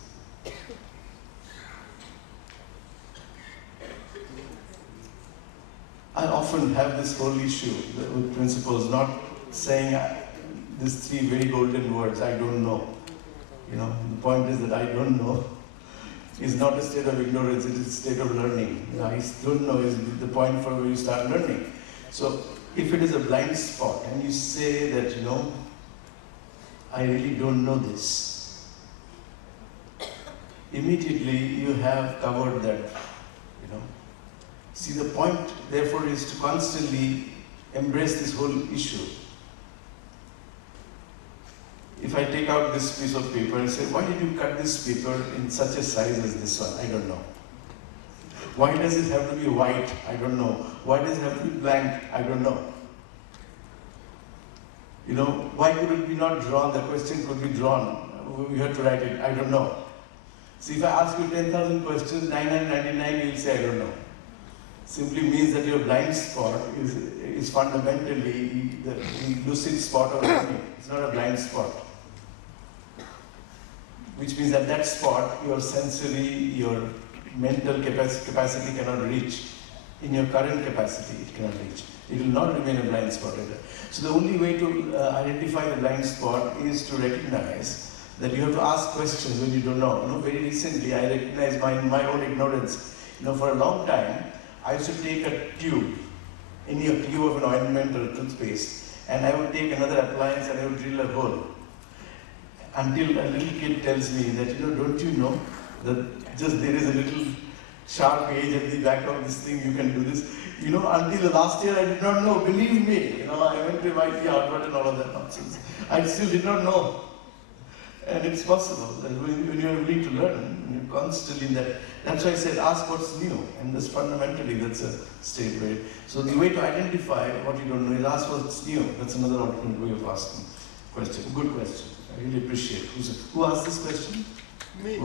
I often have this whole issue with principals not saying these 3 very golden words, I don't know. The point is that I don't know is not a state of ignorance, it is a state of learning. I don't know is the point for where you start learning. So if it is a blind spot and you say that, I really don't know this, immediately you have covered that, See, the point, therefore, is to constantly embrace this whole issue. If I take out this piece of paper and say, why did you cut this paper in such a size as this one? I don't know. Why does it have to be white? I don't know. Why does it have to be blank? I don't know. Why could it be not drawn? The question could be drawn. We have to write it. I don't know. See, if I ask you 10,000 questions, 999 you will say, I don't know. Simply means that your blind spot is fundamentally the lucid spot of learning. It's not a blind spot. Which means that that spot, your sensory, your mental capacity cannot reach. In your current capacity, it cannot reach. It will not remain a blind spot either. So the only way to identify the blind spot is to recognize that you have to ask questions when you don't know. Very recently, I recognized my own ignorance. For a long time, I used to take a tube, a tube of an ointment or a toothpaste, and I would take another appliance and I would drill a hole. Until a little kid tells me that, don't you know that just there is a little sharp edge at the back of this thing, you can do this. Until the last year I did not know, believe me. I went to MIT, Harvard and all of that nonsense. I still did not know. And it's possible that when you are willing to learn, you're constantly in that. That's why I said, ask what's new. And that's fundamentally, that's a state way. So the way to identify what you don't know is ask what's new. That's another alternate way of asking question. Good question. I really appreciate it. Who asked this question? Me.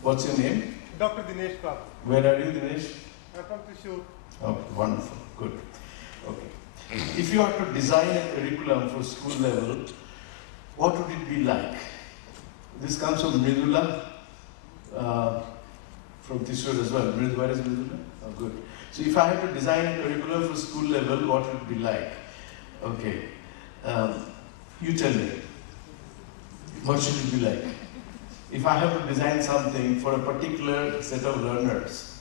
What's your name? Dr. Dinesh Kap. Where are you, Dinesh? I'm from Thrissur. Oh, wonderful. Good. Okay. If you are to design a curriculum for school level, what would it be like? This comes from Mridula, from Thrissur as well. Where is Mridula? Oh, good. So if I had to design a curriculum for school level, what would it be like? Okay. You tell me. What should it be like? If I have to design something for a particular set of learners,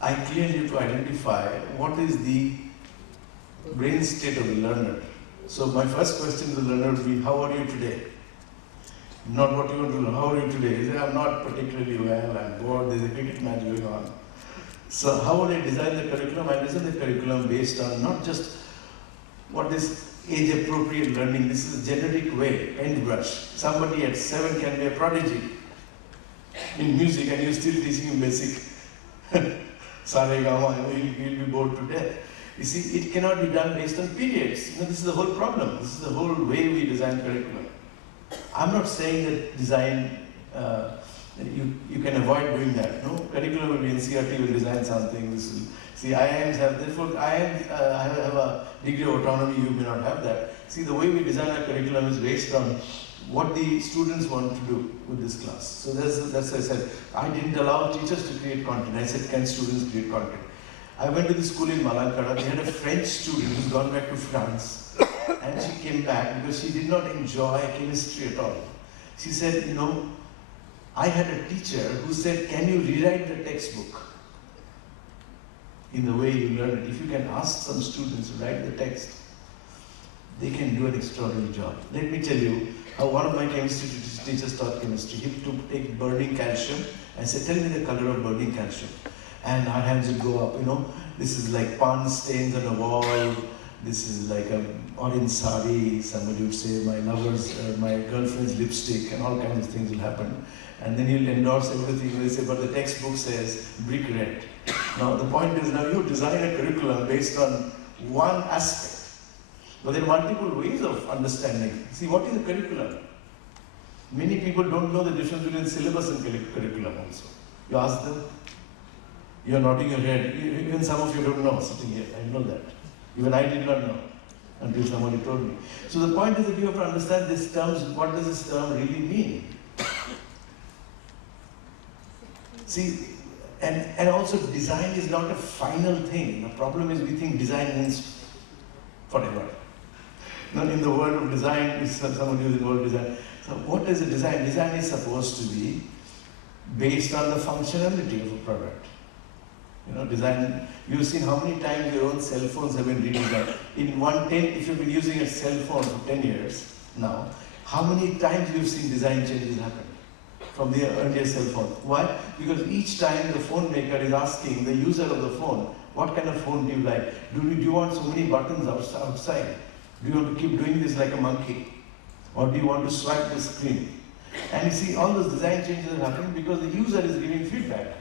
I clearly have to identify what is the brain state of the learner. So my first question to the learner would be, how are you today? Not what you want to learn, how are you today? You say, I'm not particularly well, I'm bored, there's a cricket match going on. So how would I design the curriculum? I design the curriculum based on not just what is age-appropriate learning, this is a generic way, paintbrush. Somebody at 7 can be a prodigy in music and you're still teaching him basic Sa Re Ga Ma, he'll be bored to death. You see, it cannot be done based on periods. You know, this is the whole problem. This is the whole way we design curriculum. I'm not saying that design, you can avoid doing that. No, curriculum will be NCERT will design something. This will, see, IIMs have, therefore, IIMs have a degree of autonomy, you may not have that. See, the way we design our curriculum is based on what the students want to do with this class. So that's why I said, I didn't allow teachers to create content. I said, can students create content? I went to the school in Malankara. They had a French student who's gone back to France. And she came back because she did not enjoy chemistry at all. She said, you know, I had a teacher who said, can you rewrite the textbook in the way you learn it? If you can ask some students to write the text, they can do an extraordinary job. Let me tell you how one of my chemistry teachers taught chemistry. He took take burning calcium and said, tell me the color of burning calcium. And our hands would go up, you know. This is like pan stains on a wall. This is like an orange sari. Somebody would say, my lover's, my girlfriend's lipstick, and all kinds of things will happen. And then he'll endorse everything. He'll say, but the textbook says brick red. Now the point is, now you design a curriculum based on one aspect. But there are multiple ways of understanding. See, what is a curriculum? Many people don't know the difference between syllabus and curriculum also. You ask them, you're nodding your head. Even some of you don't know sitting here. I know that. Even I did not know until somebody told me. So the point is that you have to understand these terms. What does this term really mean? See, and also design is not a final thing. The problem is we think design means forever. Now in the world of design, somebody using the word design. So what is a design? Design is supposed to be based on the functionality of a product. You know, design, you've seen how many times your own cell phones have been redesigned. If you've been using a cell phone for 10 years now, how many times you've seen design changes happen from the earlier cell phone? Why? Because each time the phone maker is asking the user of the phone, what kind of phone do you like? Do you want so many buttons outside? Do you want to keep doing this like a monkey? Or do you want to swipe the screen? And you see, all those design changes are happening because the user is giving feedback.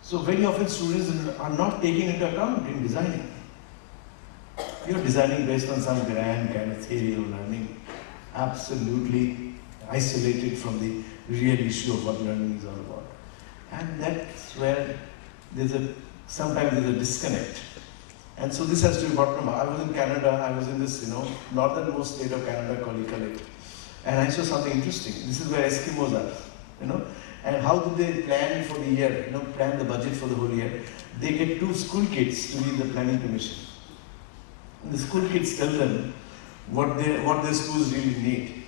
So very often students are not taking into account in designing. You're designing based on some grand kind of theory of learning, absolutely isolated from the real issue of what learning is all about. And that's where sometimes there's a disconnect. And so this has to be brought from, I was in Canada, I was in this, northernmost state of Canada called Iqaluit. And I saw something interesting. This is where Eskimos are, And how do they plan for the year, plan the budget for the whole year? They get 2 school kids to be in the planning commission. And the school kids tell them what their schools really need.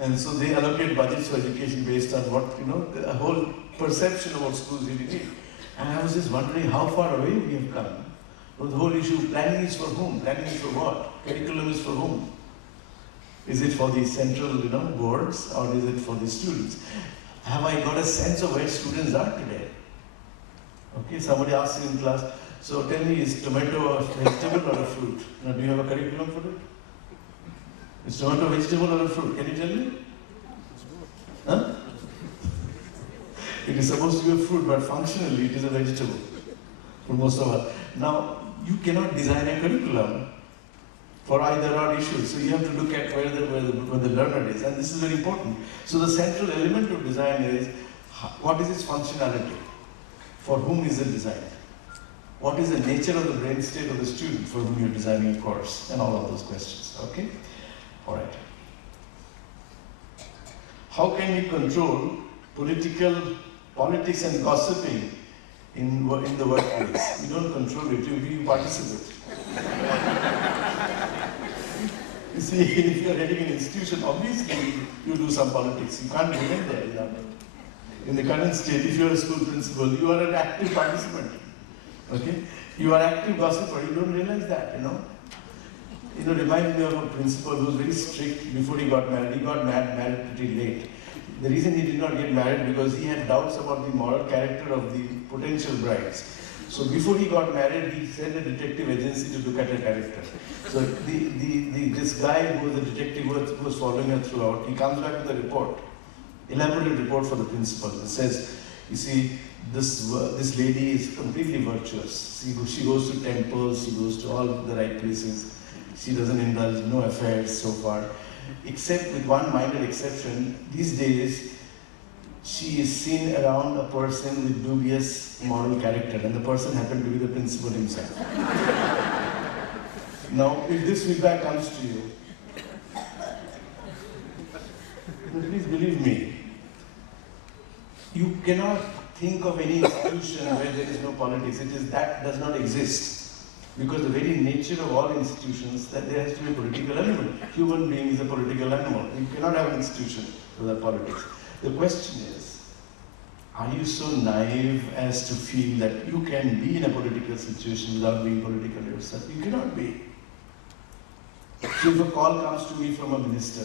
And so they allocate budgets for education based on what, the whole perception of what schools really need. And I was just wondering how far away we have come. Well, the whole issue, planning is for whom? Planning is for what? Curriculum is for whom? Is it for the central, boards, or is it for the students? Have I got a sense of where students are today? Okay, somebody asked you in class, so tell me, is tomato a vegetable or a fruit? Now, do you have a curriculum for it? Is tomato a vegetable or a fruit? Can you tell me? Huh? It is supposed to be a fruit, but functionally it is a vegetable for most of us. Now, you cannot design a curriculum for either or issues. So you have to look at where the learner is, and this is very important. So the central element of design is, what is its functionality? For whom is it designed? What is the nature of the brain state of the student for whom you're designing a course? And all of those questions, okay? All right. How can we control politics and gossiping in the workplace? You don't control it, you participate. You see, if you're heading an institution, obviously you do some politics. You can't remain there. In the current state, if you're a school principal, you are an active participant. Okay? You are active gossiper, you don't realize that, Reminds me of a principal who was very strict before he got married. He got married pretty late. The reason he did not get married because he had doubts about the moral character of the potential brides. So before he got married, he sent a detective agency to look at her character. So this guy who was a detective who was following her throughout, he comes back with a report, elaborate report for the principal. It says, You see, this lady is completely virtuous. She goes to temples, she goes to all the right places. She doesn't indulge, no affairs so far. Except with one minor exception, these days she is seen around a person with dubious moral character, and the person happened to be the principal himself. Now, if this feedback comes to you, please believe me, you cannot think of any institution where there is no politics. That does not exist. Because the very nature of all institutions, that there has to be a political element. Human being is a political animal. You cannot have an institution without politics. The question is, are you so naive as to feel that you can be in a political situation without being political yourself? You cannot be. So if a call comes to me from a minister,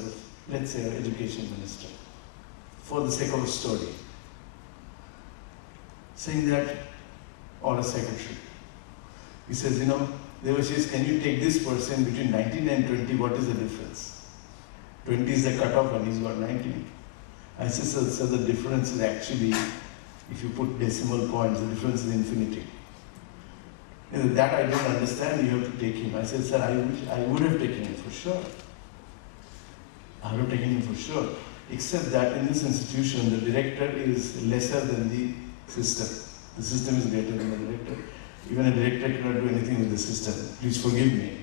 let's say an education minister, for the sake of a story, saying that, or a secretary, he says, Devashish, can you take this person between 19 and 20, what is the difference? 20 is the cutoff and he's got 19. I said, so the difference is actually, if you put decimal points, the difference is infinity. That I don't understand, you have to take him. I said, sir, I would have taken him for sure. I would have taken him for sure. Except that in this institution, the director is lesser than the system. The system is greater than the director. Even a director cannot do anything with the system. Please forgive me.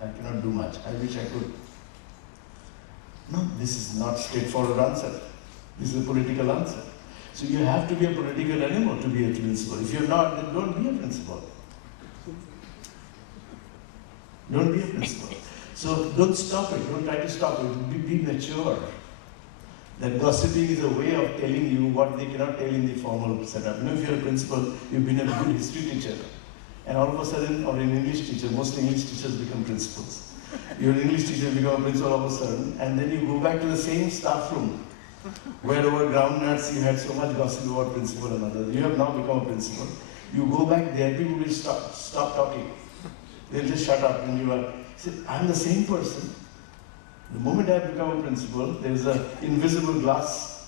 I cannot do much. I wish I could. No, this is not a straightforward answer. This is a political answer. So you have to be a political animal to be a principal. If you're not, then don't be a principal. Don't be a principal. So don't stop it. Don't try to stop it. Be mature. That gossiping is a way of telling you what they cannot tell in the formal setup. If you're a principal, you've been a good history teacher, and all of a sudden, or an English teacher, most English teachers become principals. You're an English teacher, become a principal all of a sudden, and then you go back to the same staff room, where over groundnuts you had so much gossip about principal and others. You have now become a principal. You go back there, people will stop talking. They'll just shut up, and you are, say, I'm the same person. The moment I become a principal, there's an invisible glass,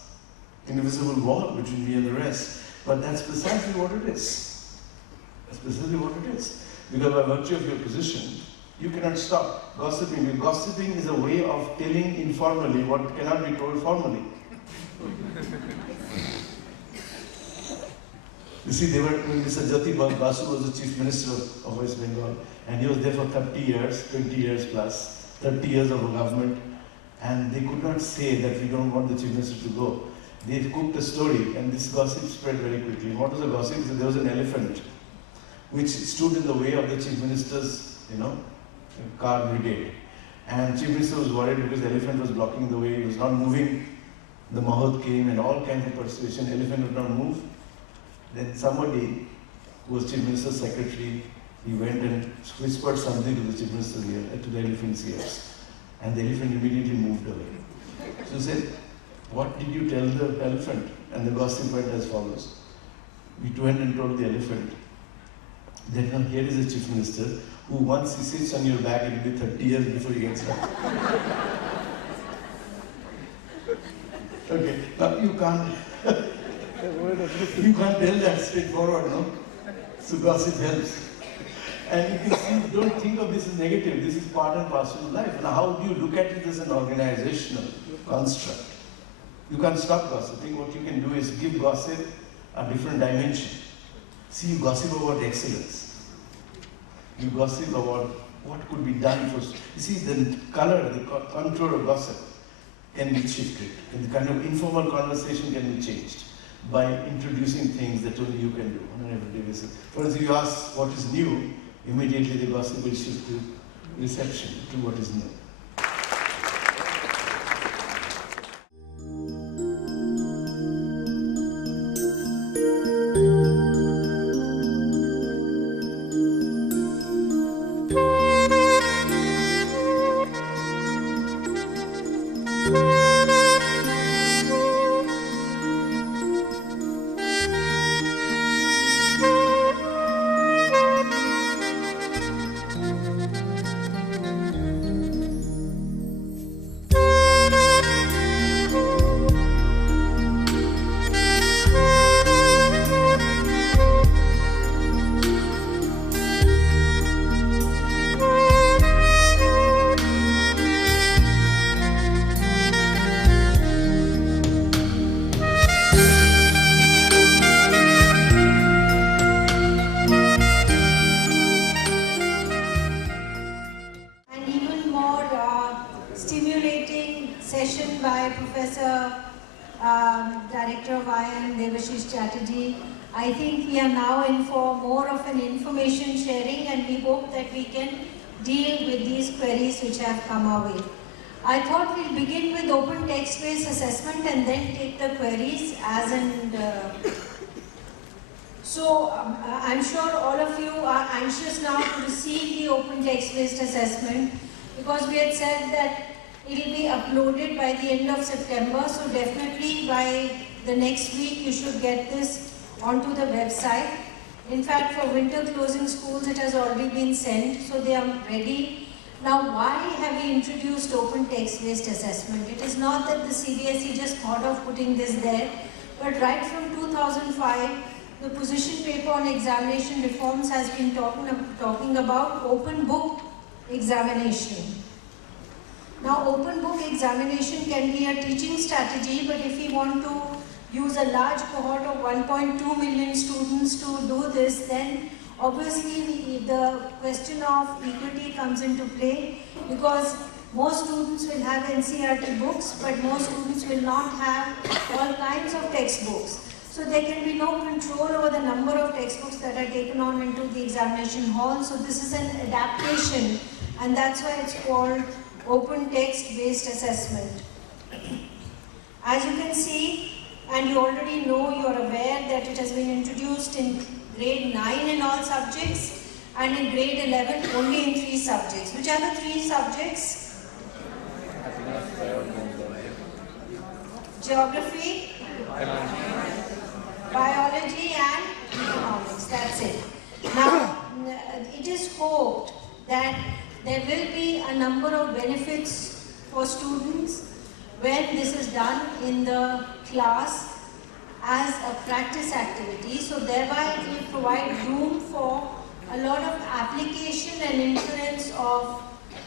invisible wall between me and the rest. But that's precisely what it is. That's precisely what it is. Because by virtue of your position, you cannot stop gossiping. Because gossiping is a way of telling informally what cannot be told formally. You see, when Mr. Jati Basu was the Chief Minister of West Bengal, and he was there for 30 years, 20 years plus, 30 years of a government, and they could not say that we don't want the Chief Minister to go. They cooked a story, and this gossip spread very quickly. What was the gossip? There was an elephant which stood in the way of the Chief Minister's, car brigade. And Chief Minister was worried because the elephant was blocking the way, he was not moving. The Mahot came and all kinds of persuasion, elephant would not move. Then somebody who was Chief Minister's secretary, he went and whispered something to the Chief Minister's ear, to the elephant's ears. And the elephant immediately moved away. So he said, what did you tell the elephant? And the gossip went as follows. We went and told the elephant that now here is a Chief Minister who once he sits on your back, it will be 30 years before he gets up. Okay, now you can't tell that straightforward, no? So gossip helps. And you can see, don't think of this as negative. This is part and parcel of life. Now, how do you look at it as an organizational construct? You can't stop gossiping. What you can do is give gossip a different dimension. See, you gossip about excellence. You gossip about what could be done for... You see, the color, the contour of gossip can be shifted. And the kind of informal conversation can be changed by introducing things that only you can do on an everyday basis. For instance, you ask what is new, immediately the gossip will shift to reception, to what is new. Director of IIM, Devashish Chatterjee. I think we are now in for more of an information sharing, and we hope that we can deal with these queries which have come our way. I thought we'll begin with open text-based assessment and then take the queries as and I'm sure all of you are anxious now to receive the open text-based assessment, because we had said that it will be uploaded by the end of September, so definitely by the next week you should get this onto the website. In fact, for winter closing schools it has already been sent, so they are ready. Now, why have we introduced open text-based assessment? It is not that the CBSE just thought of putting this there, but right from 2005, the position paper on examination reforms has been talking about open book examination. Now, open book examination can be a teaching strategy, but if we want to use a large cohort of 1.2 million students to do this, then obviously the question of equity comes into play, because most students will have NCERT books, but most students will not have all kinds of textbooks. So there can be no control over the number of textbooks that are taken on into the examination hall. So this is an adaptation, and that's why it's called open text-based assessment. As you can see, and you already know, you're aware that it has been introduced in grade 9 in all subjects, and in grade 11 only in 3 subjects. Which are the 3 subjects? Geography, biology and economics. That's it. Now, it is hoped that there will be a number of benefits for students when this is done in the class as a practice activity. So thereby it will provide room for a lot of application and inference of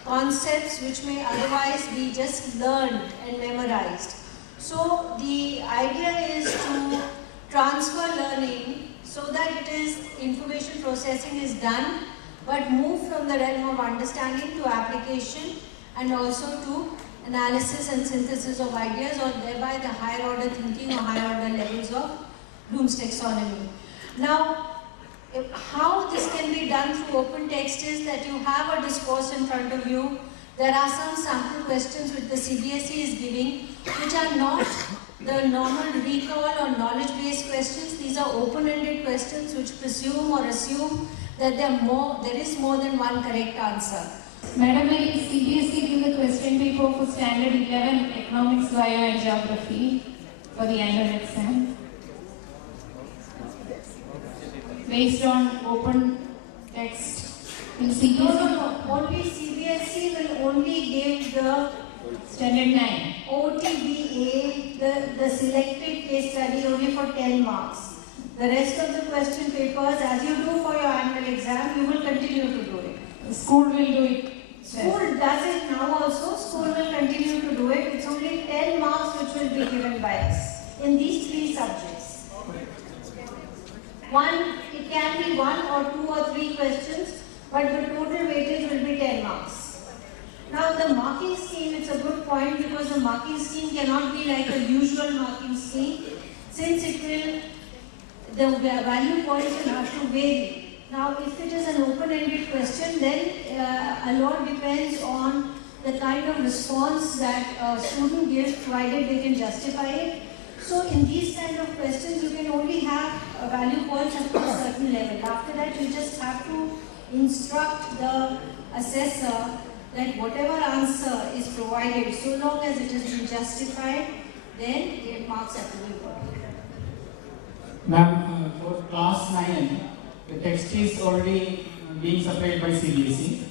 concepts which may otherwise be just learned and memorized. So the idea is to transfer learning so that it is information processing is done, but move from the realm of understanding to application and also to analysis and synthesis of ideas, or thereby the higher order thinking or higher order levels of Bloom's taxonomy. Now, how this can be done through open text is that you have a discourse in front of you. There are some sample questions which the CBSE is giving, which are not the normal recall or knowledge-based questions. These are open-ended questions which presume or assume that there is more than one correct answer. Madam, will CBSE give the question paper for standard 11 economics, bio and geography for the annual exam based on open text? Will CBSE? No. Only CBSE will only give the standard 9 OTBA, the selected case study, only for 10 marks. The rest of the question papers, as you do for your annual exam, you will continue to do it. The school will do it. School does it now also. School will continue to do it. It's only 10 marks which will be given by us in these 3 subjects. It can be 1 or 2 or 3 questions, but the total weightage will be 10 marks. Now the marking scheme, it's a good point, because the marking scheme cannot be like a usual marking scheme, since the value points will have to vary. Now, if it is an open-ended question, then a lot depends on the kind of response that a student gives, provided they can justify it. So, in these kind of questions, you can only have value points up to a certain level. After that, you just have to instruct the assessor that whatever answer is provided, so long as it has been justified, then it marks have to be put. Ma'am, for class 9, the text is already being supplied by CBSE,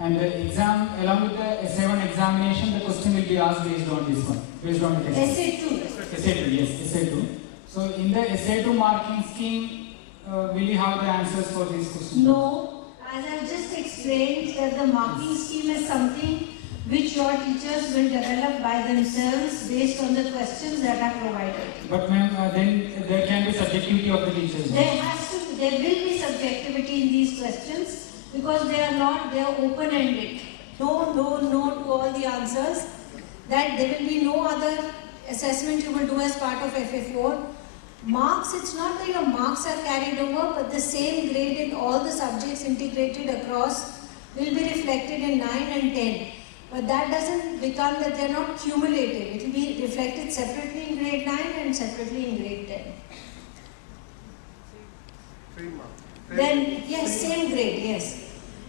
and the exam, along with the essay 1 examination, the question will be asked based on this one, based on the text. Essay 2. Essay 2, yes, essay 2. So in the essay 2 marking scheme, will you have the answers for these questions? No, as I just explained, that the marking scheme is something which your teachers will develop by themselves based on the questions that are provided. But ma'am, then there can be subjectivity of the teachers. There will be subjectivity in these questions, because they are open-ended. No to all the answers. That there will be no other assessment you will do as part of FA4. Marks, it's not that your marks are carried over, but the same grade in all the subjects integrated across will be reflected in 9 and 10. But that doesn't become that they're not cumulative. It will be reflected separately in grade 9 and separately in grade 10. Then, yes, same grade, yes.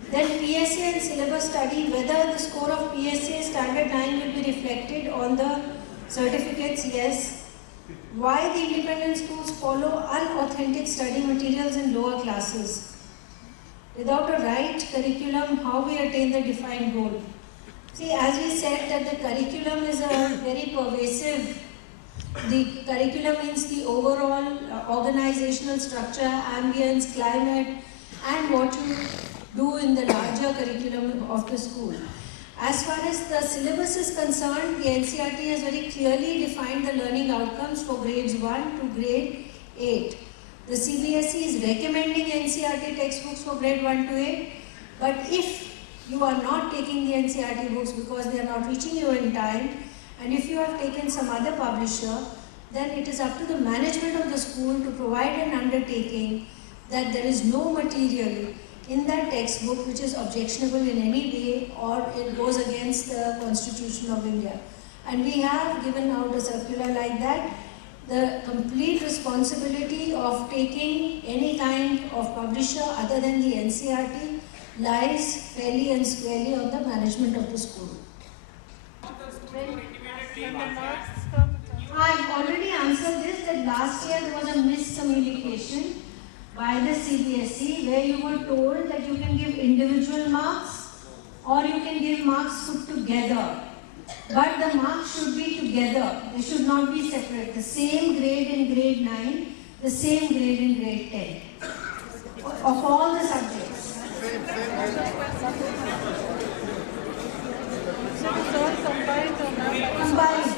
Then PSA and syllabus study, whether the score of PSA standard 9 will be reflected on the certificates, yes. Why the independent schools follow unauthentic study materials in lower classes. Without a right curriculum, how we attain the defined goal? See, as we said that the curriculum is a very pervasive, the curriculum means the overall organizational structure, ambience, climate, and what you do in the larger curriculum of the school. As far as the syllabus is concerned, the NCERT has very clearly defined the learning outcomes for grades 1 to grade 8. The CBSE is recommending NCERT textbooks for grade 1 to 8, but if you are not taking the NCERT books because they are not reaching you in time, and if you have taken some other publisher, then it is up to the management of the school to provide an undertaking that there is no material in that textbook which is objectionable in any way or it goes against the Constitution of India. And we have given out a circular like that. The complete responsibility of taking any kind of publisher other than the NCERT lies fairly and squarely on the management of the school. I've already answered this, that last year there was a miscommunication by the CBSE where you were told that you can give individual marks or you can give marks put together. But the marks should be together, they should not be separate. The same grade in grade 9, the same grade in grade 10 of all the subjects. Combined.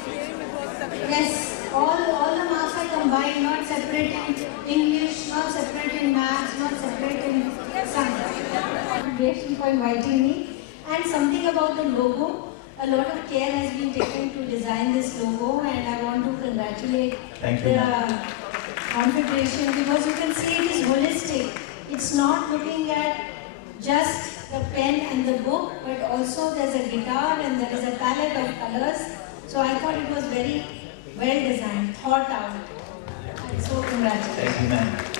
Yes, all the marks are combined, not separate in English, not separate in maths, not separate in science. Congratulations for inviting me. And something about the logo. A lot of care has been taken to design this logo, and I want to congratulate the Confederation because you can see it is holistic. It's not looking at just the pen and the book, but also there's a guitar and there is a palette of colors. So I thought it was very well designed, thought out. So congratulations. Thank you, ma'am.